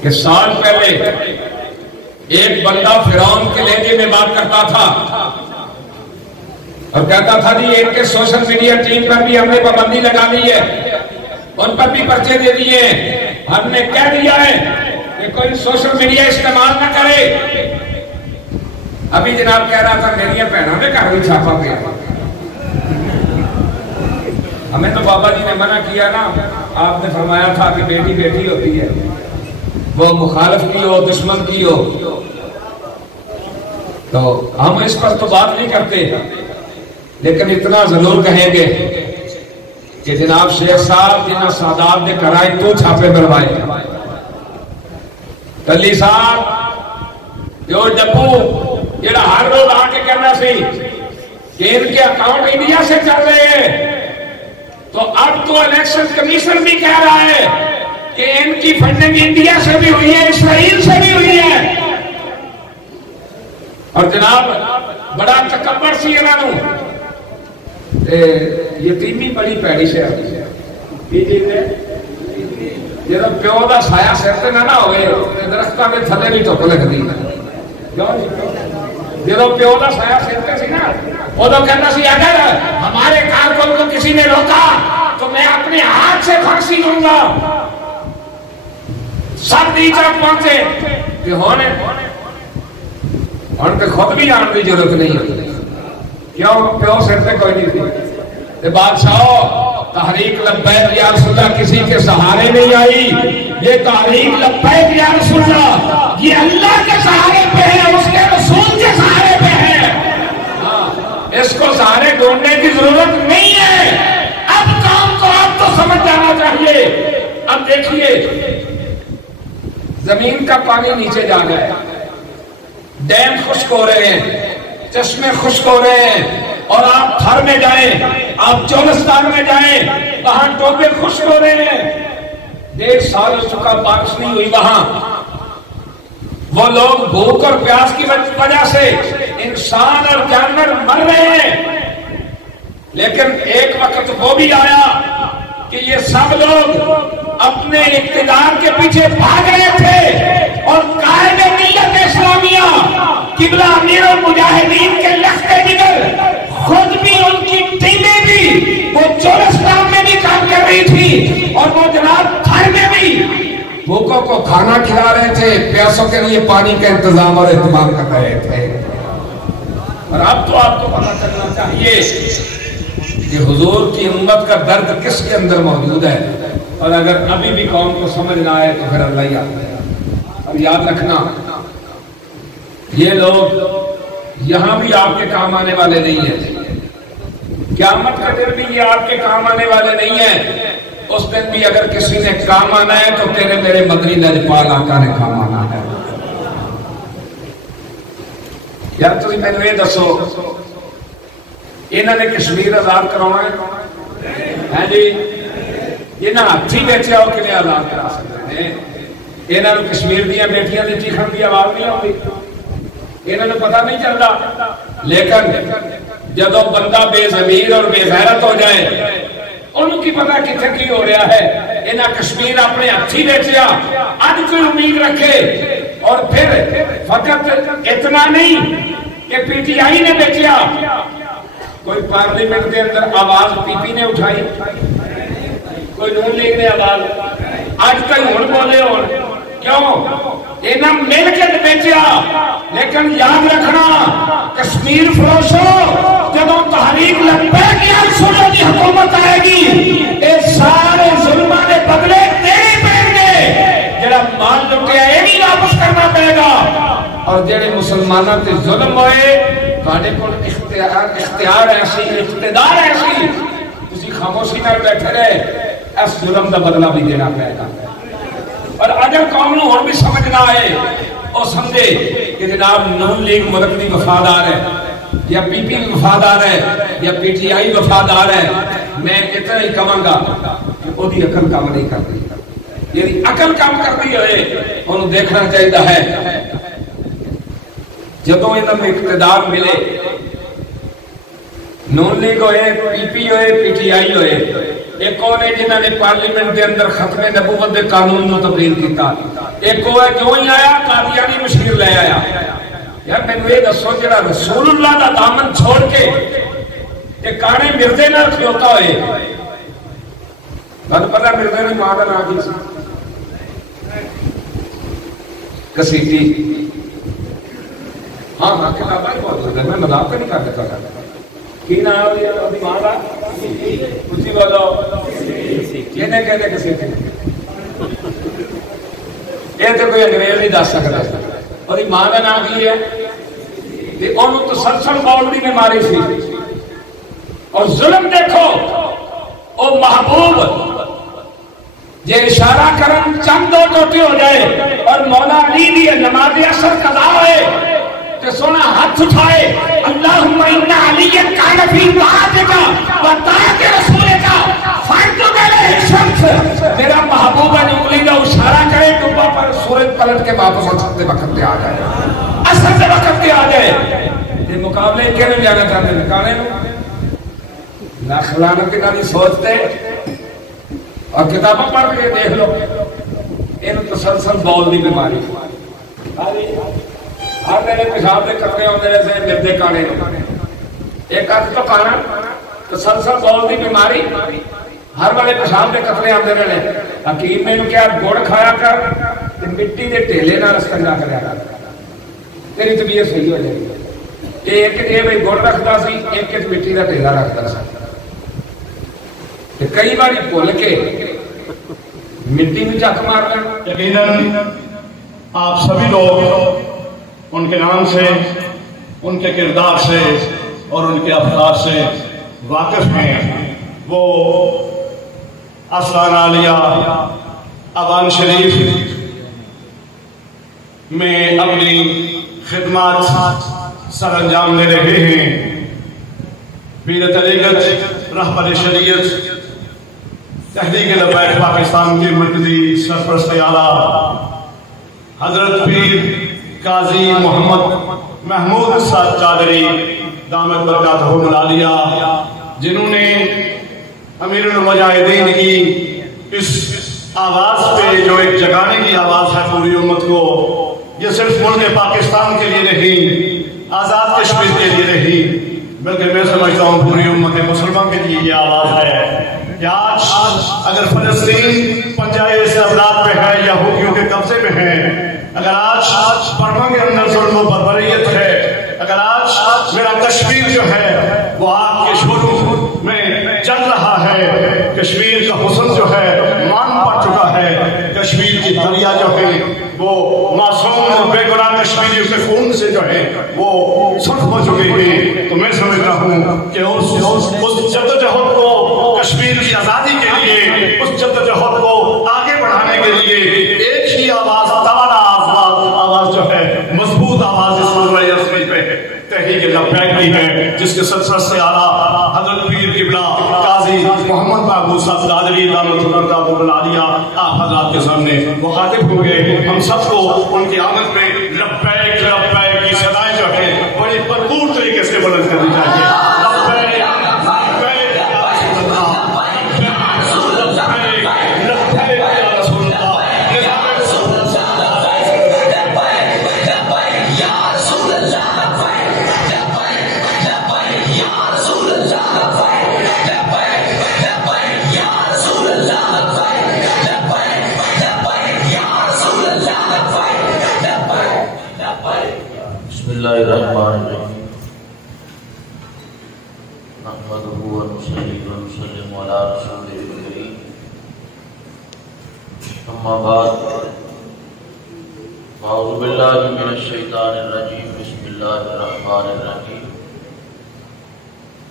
کہ سال پہلے ایک بندہ فرعون کے لہجے میں بات کرتا تھا اور کہتا تھا جی ایک کے سوشل میڈیا ٹیم پر بھی ہم نے پابندی لگا دی ہے ان پر بھی پرچے دے دیے ہم نے کہہ دیا ہے کہ کوئی سوشل میڈیا استعمال نہ کرے ابھی جناب کہہ رہا تھا میری بہنوں نے گھر بھی چھاپا پیا ہمیں تو بابا جی نے منع کیا نا آپ نے فرمایا تھا کہ بیٹی بیٹی ہوتی ہے وہ مخالف کی ہو دشمن کی ہو تو ہم اس پر تو بات نہیں کرتے لیکن اتنا ضرور کہیں گے کہ جناب شیخ صاحب جنہ سادات نے کرائے تو چھاپے بروائے کلی صاحب جو ڈبو جڑا ہر روز آ کے کہنا سی کہ ان کے اکاؤنٹ انڈیا سے چل رہے ہیں تو اب تو الیکشن کمیشن بھی کہہ رہا ہے کہ ان کی فنڈنگ انڈیا سے بھی ہوئی ہے، اسرائیل سے بھی ہوئی ہے، اور جناب بڑا تکبر سی انہوں یتیمی بڑی پیڑی سے جب پیو کا سایہ سر سے نہ ہوئے درختوں کے تھلے بھی ٹک لگتی، جب پیو کا سایہ سر پہ سی نا ادو کہنا سی اگر ہمارے کارکن کو کسی نے روکا تو میں اپنے ہاتھ سے پھانسی دوں گا، سب نیچا پہنچے کہ ہونے اور خود بھی آنے کی ضرورت نہیں، کیوں پیو سر پہ کوئی نہیں تھی، بادشاہ تحریک لبیک یا رسول اللہ کسی کے سہارے نہیں آئی، یہ تحریک لبیک یا رسول اللہ یہ اللہ کے سہارے پہ ہے، اس کے رسول کے سہارے پہ ہے، اس کو سہارے ڈھونڈنے کی ضرورت نہیں ہے۔ اب کام کو آپ تو سمجھ جانا چاہیے۔ اب دیکھیے زمین کا پانی نیچے جا گیا ہے، ڈیم خشک ہو رہے ہیں، چشمے خشک ہو رہے ہیں، اور آپ تھر میں جائیں، آپ چولستان میں جائیں، وہاں ٹوپے خشک ہو رہے ہیں، 1.5 سال ہو چکا بارش نہیں ہوئی، وہاں وہ لوگ بھوک اور پیاس کی وجہ سے انسان اور جانور مر رہے ہیں، لیکن ایک وقت وہ بھی آیا کہ یہ سب لوگ اپنے اقتدار کے پیچھے بھاگ رہے تھے، اور قائد ملت اسلامیہ قبلہ امیر المجاہدین کے لخت جگر خود بھی ان کی ٹیمیں بھی وہ چولستان میں بھی کام کر رہی تھی، اور وہ جناب تھر میں بھی بھوکوں کو کھانا کھلا رہے تھے، پیاسوں کے لیے پانی کا انتظام اور اہتمام کر رہے تھے۔ اور اب تو آپ کو پتہ چلنا چاہیے کہ حضور کی امت کا درد کس کے اندر موجود ہے، اور اگر ابھی بھی قوم کو سمجھ نہ آئے تو پھر اللہ ہی آتا ہے۔ اور یاد رکھنا یہ لوگ یہاں بھی آپ کے کام آنے والے نہیں ہیں، قیامت کا دن بھی یہ آپ کے کام آنے والے نہیں ہیں، اس دن بھی اگر کسی نے کام آنا ہے تو تیرے میرے مدنی لجپال آقا نے کام آنا ہے۔ یار تھی میں نے یہ دسو انہوں نے کشمیر آزاد کرانا ہے جی، جنہیں ہاتھی بیچیا وہ کنے آزاد کرا سکتے ہیں؟ انہوں نے کشمیر دیا بیٹیاں دی چیخن کی آواز نہیں آتی، انہوں نے پتہ نہیں چلتا، لیکن جدو بندہ بے ضمیر اور بے غیرت ہو جائے انہوں کی پتہ کتنے کی ہو رہا ہے۔ انہاں کشمیر اپنے ہاتھی بیچیا، آج کوئی امید رکھے، اور پھر فقط اتنا نہیں کہ پی ٹی آئی نے بیچیا، کوئی پارلیمنٹ کے اندر آواز پی پی نے اٹھائی، کوئی نون لیگ نے آواز آج تک ہون بولے ہو کیوں؟ انہاں مل کے بیچیا۔ لیکن یاد رکھنا کشمیر فروشو جدوں تحریک لبیک یا رسول اللہ کی حکومت آئے گی اے سارے ظلماں دے بدلے تیرے پڑیں گے، جڑا مال لٹیا یہ بھی واپس کرنا پڑے گا، اور جڑے مسلمانوں تے ظلم ہوئے تواڈے کول اختیار ایسی اقتدار ایسی تسی خاموشی نال بیٹھے رہے، اس ظلم دا بدلہ بھی دینا پڑے گا۔ اور اگر قوم نو ہن بھی سمجھ نہ آئے اور سمجھے کہ جناب نون لیگ ملک دی وفادار ہے، یا پی پی وفادار ہے، یا پی ٹی آئی وفادار ہے، میں اتنا ہی کہاں گا کہ وہ دی عقل کام نہیں کرتی، یعنی عقل کام کرتی ہوئے انہوں دیکھنا چاہیے ہے جدوں انہوں میں اقتدار ملے، نون لیگ ہوئے، پی پی ہوئے، پی ٹی آئی ہوئے، ایک اور ہے جنہوں نے پارلیمنٹ کے اندر ختم نبوت کے قانون کو تبدیل کیتا، ایک اور ہے جو ہی آیا قادیانی مشیر لے آیا۔ یار میں نے یہ دسو جڑا رسول اللہ کا دامن چھوڑ کے کہ کانے مردے نہ کھلوتا ہوئے، بات پتہ مردے نے ماں کا نام کی کسیٹی، ہاں کتابیں ہی بہت زیادہ، میں مذاق نہیں کر دیتا کی نام ہے ابھی ماں کا اسی بولو کہنے کہتے کسیٹی، یہ تو کوئی انگریز نہیں دس سکتا، اور ماں کا نام کی ہے کہ انہوں تسلسل باؤنڈری میں ماری سی، اور ظلم دیکھو او محبوب جے اشارہ کرن چند دو ٹوٹے ہو جائے اور مولا علی دی نماز اثر قضا ہوئے کہ سونا ہاتھ اٹھائے اللہم انا علی کان فی طاعتک و طاعت رسولک پلٹ کے واپس اصل کے وقت پہ آ جائے، اصل کے وقت پہ آ جائے۔ یہ مقابلے کہنے جانا چاہتے ہیں نکانے نہ خلانت کی نہ سوچتے اور کتابیں پڑھ کے دیکھ لو، ان تسلسل بول دی بیماری ہر میرے پیشاب کے قطرے ہوتے سے مردے کانے ایک ہاتھ تو کھانا تسلسل بول دی بیماری ہر والے پیشاب کے قطرے آتے رہے۔ حکیم نے کیا گڑ کھایا کر مٹی کے ٹھیلے نہ استنجا کریا کر تیری طبیعت صحیح ہو جائے گی۔ ایک بھائی گڑ رکھتا سی، ایک مٹی کا ٹھیلا رکھتا سی، کئی بار بھول کے مٹی میں چک مار لیں۔ یقیناً آپ سبھی لوگ ان کے نام سے، ان کے کردار سے اور ان کے افکار سے واقف ہیں۔ وہ آستانہ عالیہ اوان شریف میں اپنی خدمات سر انجام دے رہے ہیں۔ پیر طریقت رہبر شریعت تحریک لبیک پاکستان کے مرکزی سرپرست اعلیٰ حضرت پیر قاضی محمد محمود اسد چادری دامت برکاتہ العالیہ، جنہوں نے امیر المجاہدین کی اس آواز پہ جو ایک جگانے کی آواز ہے پوری امت کو، یہ صرف ملک پاکستان کے لیے نہیں، آزاد کشمیر کے لیے نہیں، بلکہ میں سمجھتا ہوں پوری امت مسلمان کے لیے یہ آواز ہے کہ آج اگر فلسطین پنجائے استبداد میں ہے یا حوثیوں کے قبضے میں ہے، اگر آج برما کے اندر ظلم و بربریت ہے، اگر آج میرا کشمیر جو ہے وہ آگ کے شعلوں میں جل رہا ہے، کشمیر کا حسن جو ہے مان پڑ چکا ہے، کشمیر کی دریا جو ہے وہ معصوم اور بے گناہ کشمیریوں کے خون سے جو ہے وہ سرخ ہو چکے ہیں، تو میں سمجھتا ہوں کہ اس جدوجہد کو کشمیر کی آزادی کے لیے، اس جدوجہد کو آگے بڑھانے کے لیے ایک ہی آواز، توانا آواز جو ہے، مضبوط آواز اس مرحلہ عصری پہ تحریک لبیک کی ہے، جس کے سرپرست اعلیٰ حضرت پیر قبلہ قاضی محمد محمود اسد چادری دامت برکاتہ العالیہ آپ حضرات کے سامنے مخاطب ہوں گے۔ ہم سب کو ان کی آمد میں لبیک لبیک کی صدائیں جو ہے بڑی بھرپور طریقے سے بلند کرنی چاہیے۔ بسم اللہ الرحمن الرحیم نحمده ونصلي ونسلم على رسوله الكريم اما بعد اعوذ باللہ من الشیطان الرجیم بسم اللہ الرحمن الرحیم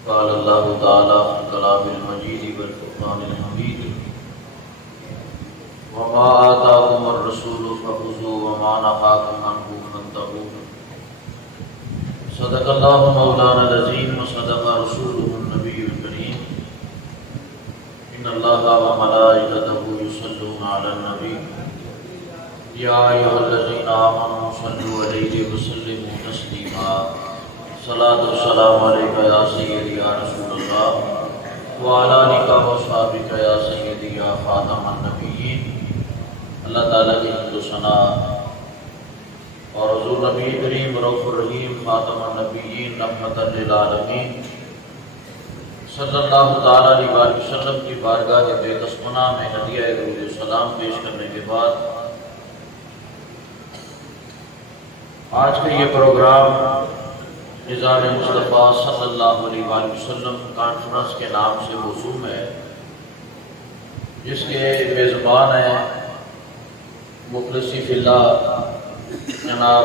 قال اللہ تعالی فی الکلام المجید والفرقان الحمید وما آتاکم الرسول فخذوه وما نهاکم عنہ فانتہوا صدق اللہ مولانا العظیم وصدق رسولہ النبی الکریم ان اللہ وملائکتہ یصلون علی النبی یا ایھا الذین آمنوا صلوا علیہ وسلموا تسلیما صلاۃ والسلام علیک یا سیدی یا رسول اللہ وعلی آلک واصحابک یا سیدی یا خاتم النبیین۔ اللہ تعالیٰ کی حمد و ثنا اور حضور نبی کریم رؤوف الرحیم خاتم النبیین رحمۃ للعالمین صلی اللہ تعالیٰ علیہ وسلم کی بارگاہ بے تسمنا میں ہدیہ درود سلام پیش کرنے کے بعد آج کا یہ پروگرام نظام مصطفیٰ صلی اللہ علیہ وسلم کانفرنس کے نام سے موسوم ہے، جس کے میزبان ہیں مخلصی فی اللہ جناب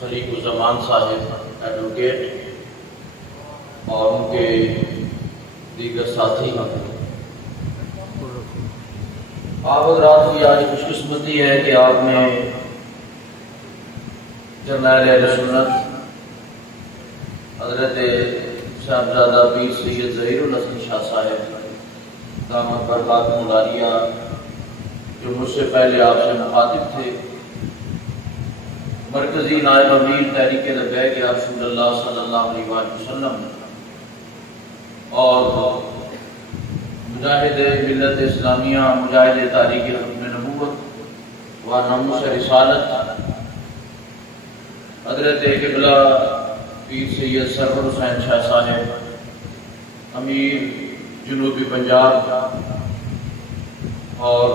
خلیق الزمان صاحب ایڈوکیٹ اور ان کے دیگر ساتھی۔ آپ حضرات کی آج خوش قسمتی ہے کہ آپ نے جرنیل اہل سنت حضرت صاحبزادہ پیر سید ظہیر الحسن شاہ صاحب دامت برکاتہ العالیہ جو مجھ سے پہلے آپ سے مخاطب تھے، مرکزی نائب امیر تحریک لبیک یا رسول اللہ صلی اللہ علیہ وآلہ وسلم اور مجاہد ملت اسلامیہ، مجاہد تاریخ ختم نبوت و ناموس رسالت حضرت قبلہ پیر سید سرور حسین شاہ صاحب امیر جنوبی پنجاب اور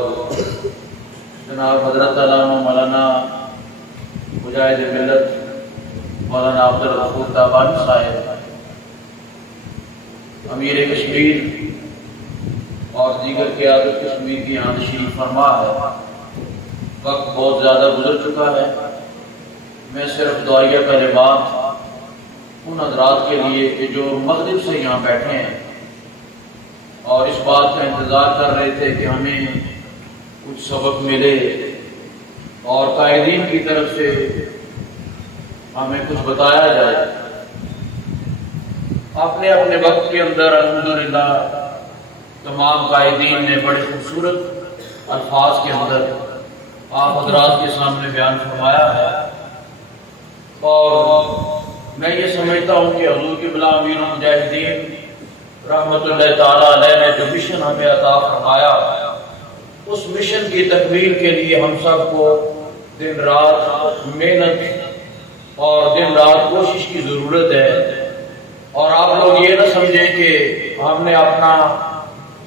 جناب حضرت علامہ مولانا مجاہد ملت مولانا عبدالغفور تابانی صاحب امیر کشمیر اور دیگر قیادت کشمیر کی یہاں تشریف فرما ہے۔ وقت بہت زیادہ گزر چکا ہے، میں صرف دعائیہ کلمات ان حضرات کے لیے کہ جو مغرب سے یہاں بیٹھے ہیں اور اس بات کا انتظار کر رہے تھے کہ ہمیں کچھ سبق ملے اور قائدین کی طرف سے ہمیں کچھ بتایا جائے، اپنے اپنے وقت کے اندر الحمدللہ تمام قائدین نے بڑے خوبصورت الفاظ کے اندر آپ حضرات کے سامنے بیان فرمایا ہے، اور میں یہ سمجھتا ہوں کہ حضور قبلہ امیر المجاہدین رحمت اللہ تعالیٰ علیہ نے جو مشن ہمیں عطا فرمایا، اس مشن کی تکمیل کے لیے ہم سب کو دن رات محنت اور دن رات کوشش کی ضرورت ہے۔ اور آپ لوگ یہ نہ سمجھیں کہ ہم نے اپنا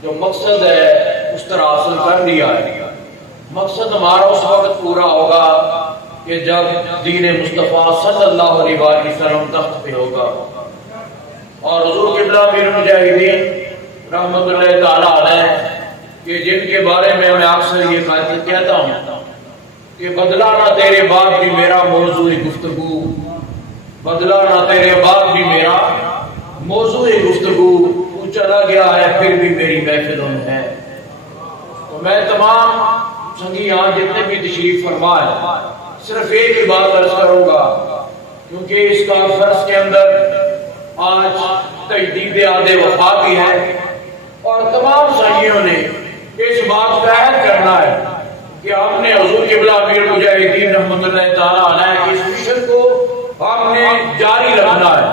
جو مقصد ہے اس طرح حاصل کر لیا ہے۔ مقصد ہمارا اس وقت پورا ہوگا کہ جب دین مصطفیٰ صلی اللہ علیہ وسلم تخت پہ ہوگا، اور حضور قبلہ امیر المجاہدین رحمت اللہ تعالیٰ علیہ کہ جن کے بارے میں اکثر یہ کہتا ہوں کہ بدلہ نہ تیرے بعد بھی میرا موضوع گفتگو، بدلہ نہ تیرے بعد بھی میرا موضوع گفتگو، تو چلا گیا ہے پھر بھی میری محفلوں میں ہے۔ تو میں تمام سنگی یہاں جتنے بھی تشریف فرما ہے صرف ایک ہی بات عرض کروں گا، کیونکہ اس کانفرنس کے اندر آج تجدید عہد وفا بھی ہے اور تمام سنگیوں نے اس بات کا عہد کرنا ہے کہ ہم نے حضور قبلہ امیر المجاہدین رحمت اللہ تعالیٰ علیہ کی اس مشن کو ہم نے جاری رکھنا ہے،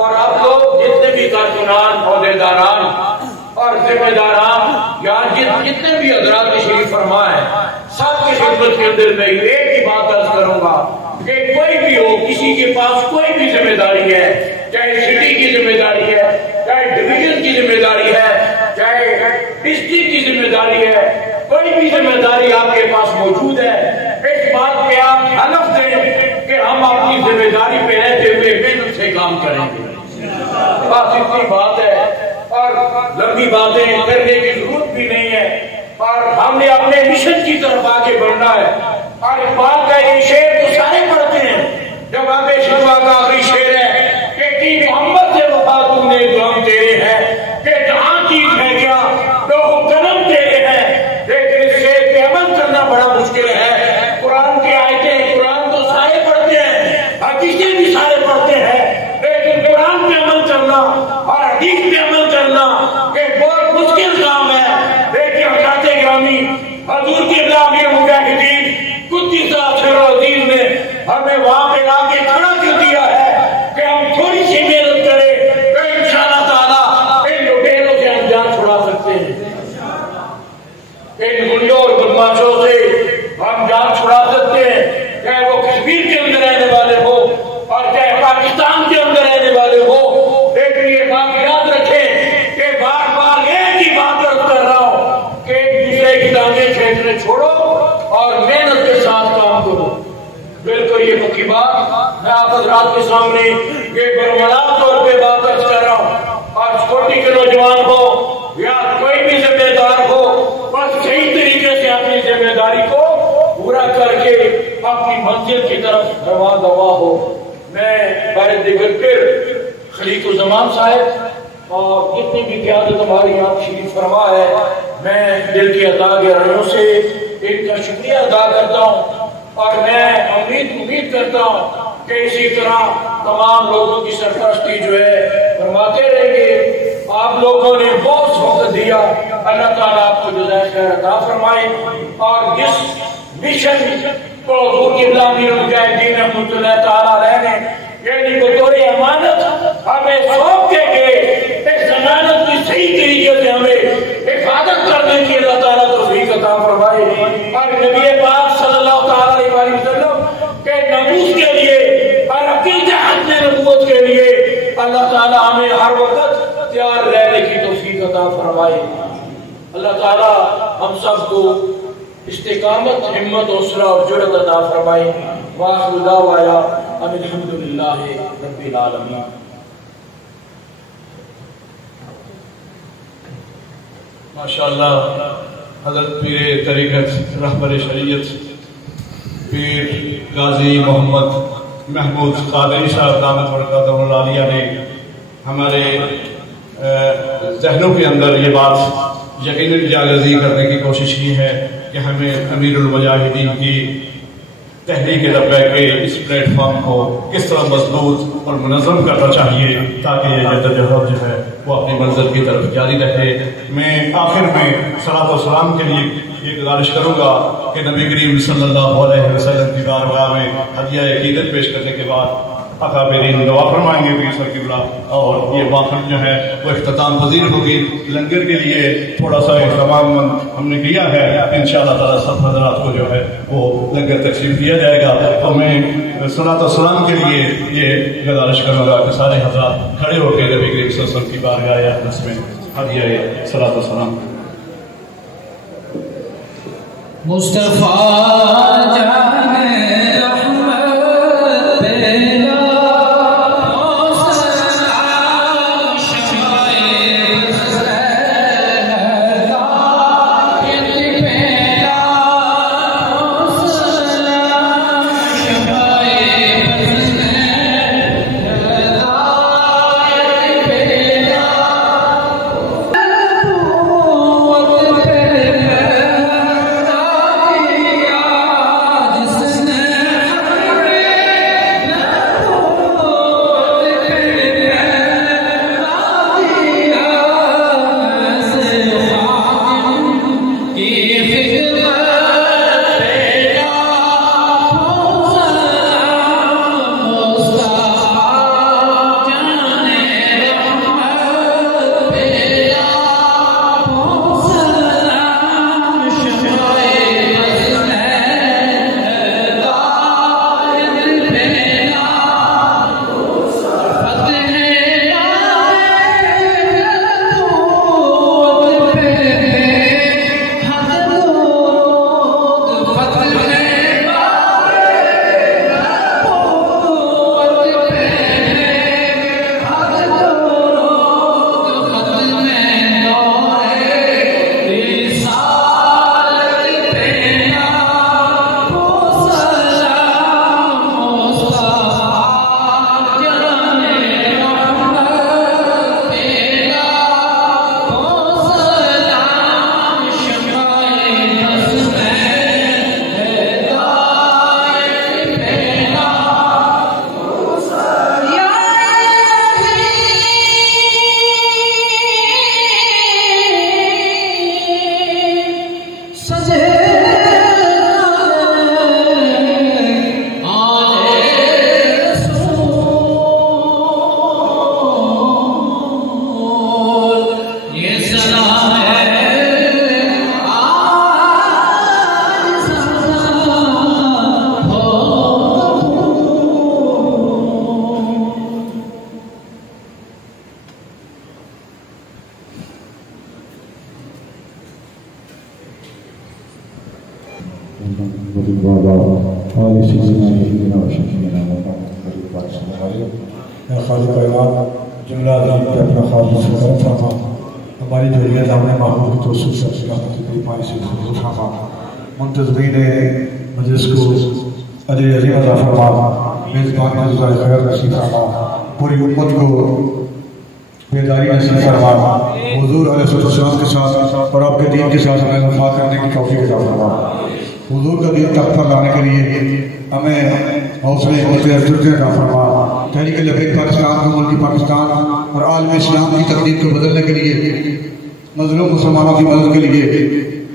اور آپ لوگ جتنے بھی کارکنان، عہدیداران اور ذمہ داران یہاں جتنے بھی حضرات تشریف فرما ہے، سب کی خدمت کے اندر میں ایک ہی بات عرض کروں گا کہ کوئی بھی ہو، کسی کے پاس کوئی بھی ذمہ داری ہے، چاہے سٹی کی ذمہ داری ہے، چاہے ڈویژن کی ذمہ داری ہے، چاہے ڈسٹرکٹ کی ذمہ داری ہے، کوئی بھی ذمہ داری آپ کے پاس موجود ہے، اس بات پہ آپ حلف دیں کہ ہم اپنی ذمہ داری پہ رہتے ہوئے محنت سے کام کریں گے۔ بس اتنی بات ہے اور لمبی باتیں کرنے کی ضرورت بھی نہیں ہے، اور ہم نے اپنے مشن کی طرف آگے بڑھنا ہے۔ اور اس بات کا یہ شعر تو سارے پڑھتے ہیں، جب آپ شروع کا آخری شعر ہے کہ کی محمد سے وفا تم نے جو ہم تیرے ہیں، کہ جہاں چیز ہے کیا لوگ قدم تیرے ہیں، لیکن اس شعر پہ عمل کرنا بڑا مشکل ہے۔ قرآن کی آیتیں، قرآن تو سارے پڑھتے ہیں، حدیثیں بھی سارے پڑھتے ہیں، لیکن قرآن پہ عمل کرنا اور حدیث پہ عمل کرنا ایک بہت مشکل کام ہے۔ لیکن حضرت گرامی حضور قبلہ امیر المجاہدین قدس سر العزیز نے ہمیں وہاں پہ لا کے کھڑا کر دیا ہے کہ ہم تھوڑی سی محنت کریں تو انشاءاللہ تعالیٰ ان لٹیروں سے ہم جان چھڑا سکتے ہیں، ان گنڈوں اور بدماشوں سے ہم جان چھڑا سکتے ہیں، چاہے وہ کشمیر کے اندر رہنے والے ہو اور چاہے پاکستان کے اندر رہنے والے ہو۔ لیکن یہ بات یاد رکھیں کہ بار بار ایک ہی بات عرض کر رہا ہوں کہ ایک دوسرے کی ٹانگیں کھینچنے چھوڑو اور محنت کے ساتھ کام کرو۔ بالکل یہ پکی بات میں آپ حضرات کے سامنے یہ برملا طور پہ بات عرض کر رہا ہوں، اور چھوٹی کے نوجوان ہو یا کوئی بھی ذمہ دار ہو، بس صحیح طریقے سے اپنی ذمہ داری کو پورا کر کے اپنی منزل کی طرف رواں دوا ہو۔ میں بارے دیگر پھر خلیق الزمان صاحب اور جتنی بھی قیادت ہماری یہاں تشریف فرما ہے، میں دل کی عطا گہرائیوں سے ان کا شکریہ ادا کرتا ہوں، اور میں امید کرتا ہوں کہ اسی طرح تمام لوگوں کی سرپرستی جو ہے فرماتے رہیں گے۔ آپ لوگوں نے بہت وقت دیا، اللہ تعالیٰ آپ کو جزائے خیر عطا فرمائے، اور جس مشن کو حضور قبلہ امیر المجاہدین رحمۃ اللہ تعالیٰ علیہ نے یعنی بطور امانت ہمیں سونپ کے گئے، اس ضمانت کی صحیح طریقے سے ہمیں حفاظت کرنے کی اللہ تعالیٰ توفیق عطا فرمائے، اور نبی پاک صلی اللہ تعالیٰ علیہ وسلم کے ناموس کے لیے اور عقیدت نبوت کے لیے اللہ تعالیٰ ہمیں ہر وقت تیار رہنے کی توفیق عطا فرمائے۔ اللہ تعالیٰ ہم سب کو استقامت، ہمت، حوصلہ اور جرأت عطا فرمائے۔ وآخر دعوانا ان الحمدللہ رب العالمین۔ ماشاءاللہ حضرت پیر طریقت رہبر شریعت پیر غازی محمد محمود قادری صاحب دامت برکاتہ العالیہ نے ہمارے ذہنوں کے اندر یہ بات یقیناً جاگزی کرنے کی کوشش کی ہے کہ ہمیں امیر المجاہدین کی تحریک لبیک کے اس پلیٹ فارم کو کس طرح مضبوط اور منظم کرنا چاہیے تاکہ یہ جدوجہد جو ہے وہ اپنی منزل کی طرف جاری رہے۔ میں آخر میں صلاۃ و سلام کے لیے یہ گزارش کروں گا کہ نبی کریم صلی اللہ علیہ وسلم کی بارگاہ میں ہدیہ عقیدت پیش کرنے کے بعد اکابرین دعا فرمائیں گے پیر صاحب قبلہ، اور یہ واقعہ جو ہے وہ اختتام پذیر ہوگی۔ لنگر کے لیے تھوڑا سا اہتمام ہم نے کیا ہے، انشاءاللہ تعالیٰ سب حضرات کو جو ہے وہ لنگر تقسیم کیا جائے گا۔ تو میں صلاۃ و سلام کے لیے یہ گزارش کروں گا کہ سارے حضرات کھڑے ہو کے نبی کریم صلی اللہ علیہ وسلم کی بارگاہ اقدس میں ہدیہ صلاۃ و سلام۔ مصطفیٰ جان ہماری جوڑیت ہمیں محبوب کی توسیع سے پانی سے منتظمین مجلس کو اجر عظیم عطا فرما، میزبان مجلس خیر نصیب فرما، پوری امت کو بیداری نصیب فرما، حضور علیہ السلام کے ساتھ اور آپ کے دین کے ساتھ ہمیں وفا کرنے کی توفیق عطا فرما۔ حضور کا دین تک پر لانے کے لیے ہمیں حوصلے عطا فرما، تحریک لبیک پاکستان کو ملک پاکستان اور عالم اسلام کی تقدیر کو بدلنے کے لیے، مظلوم مسلمانوں کی مدد کے لیے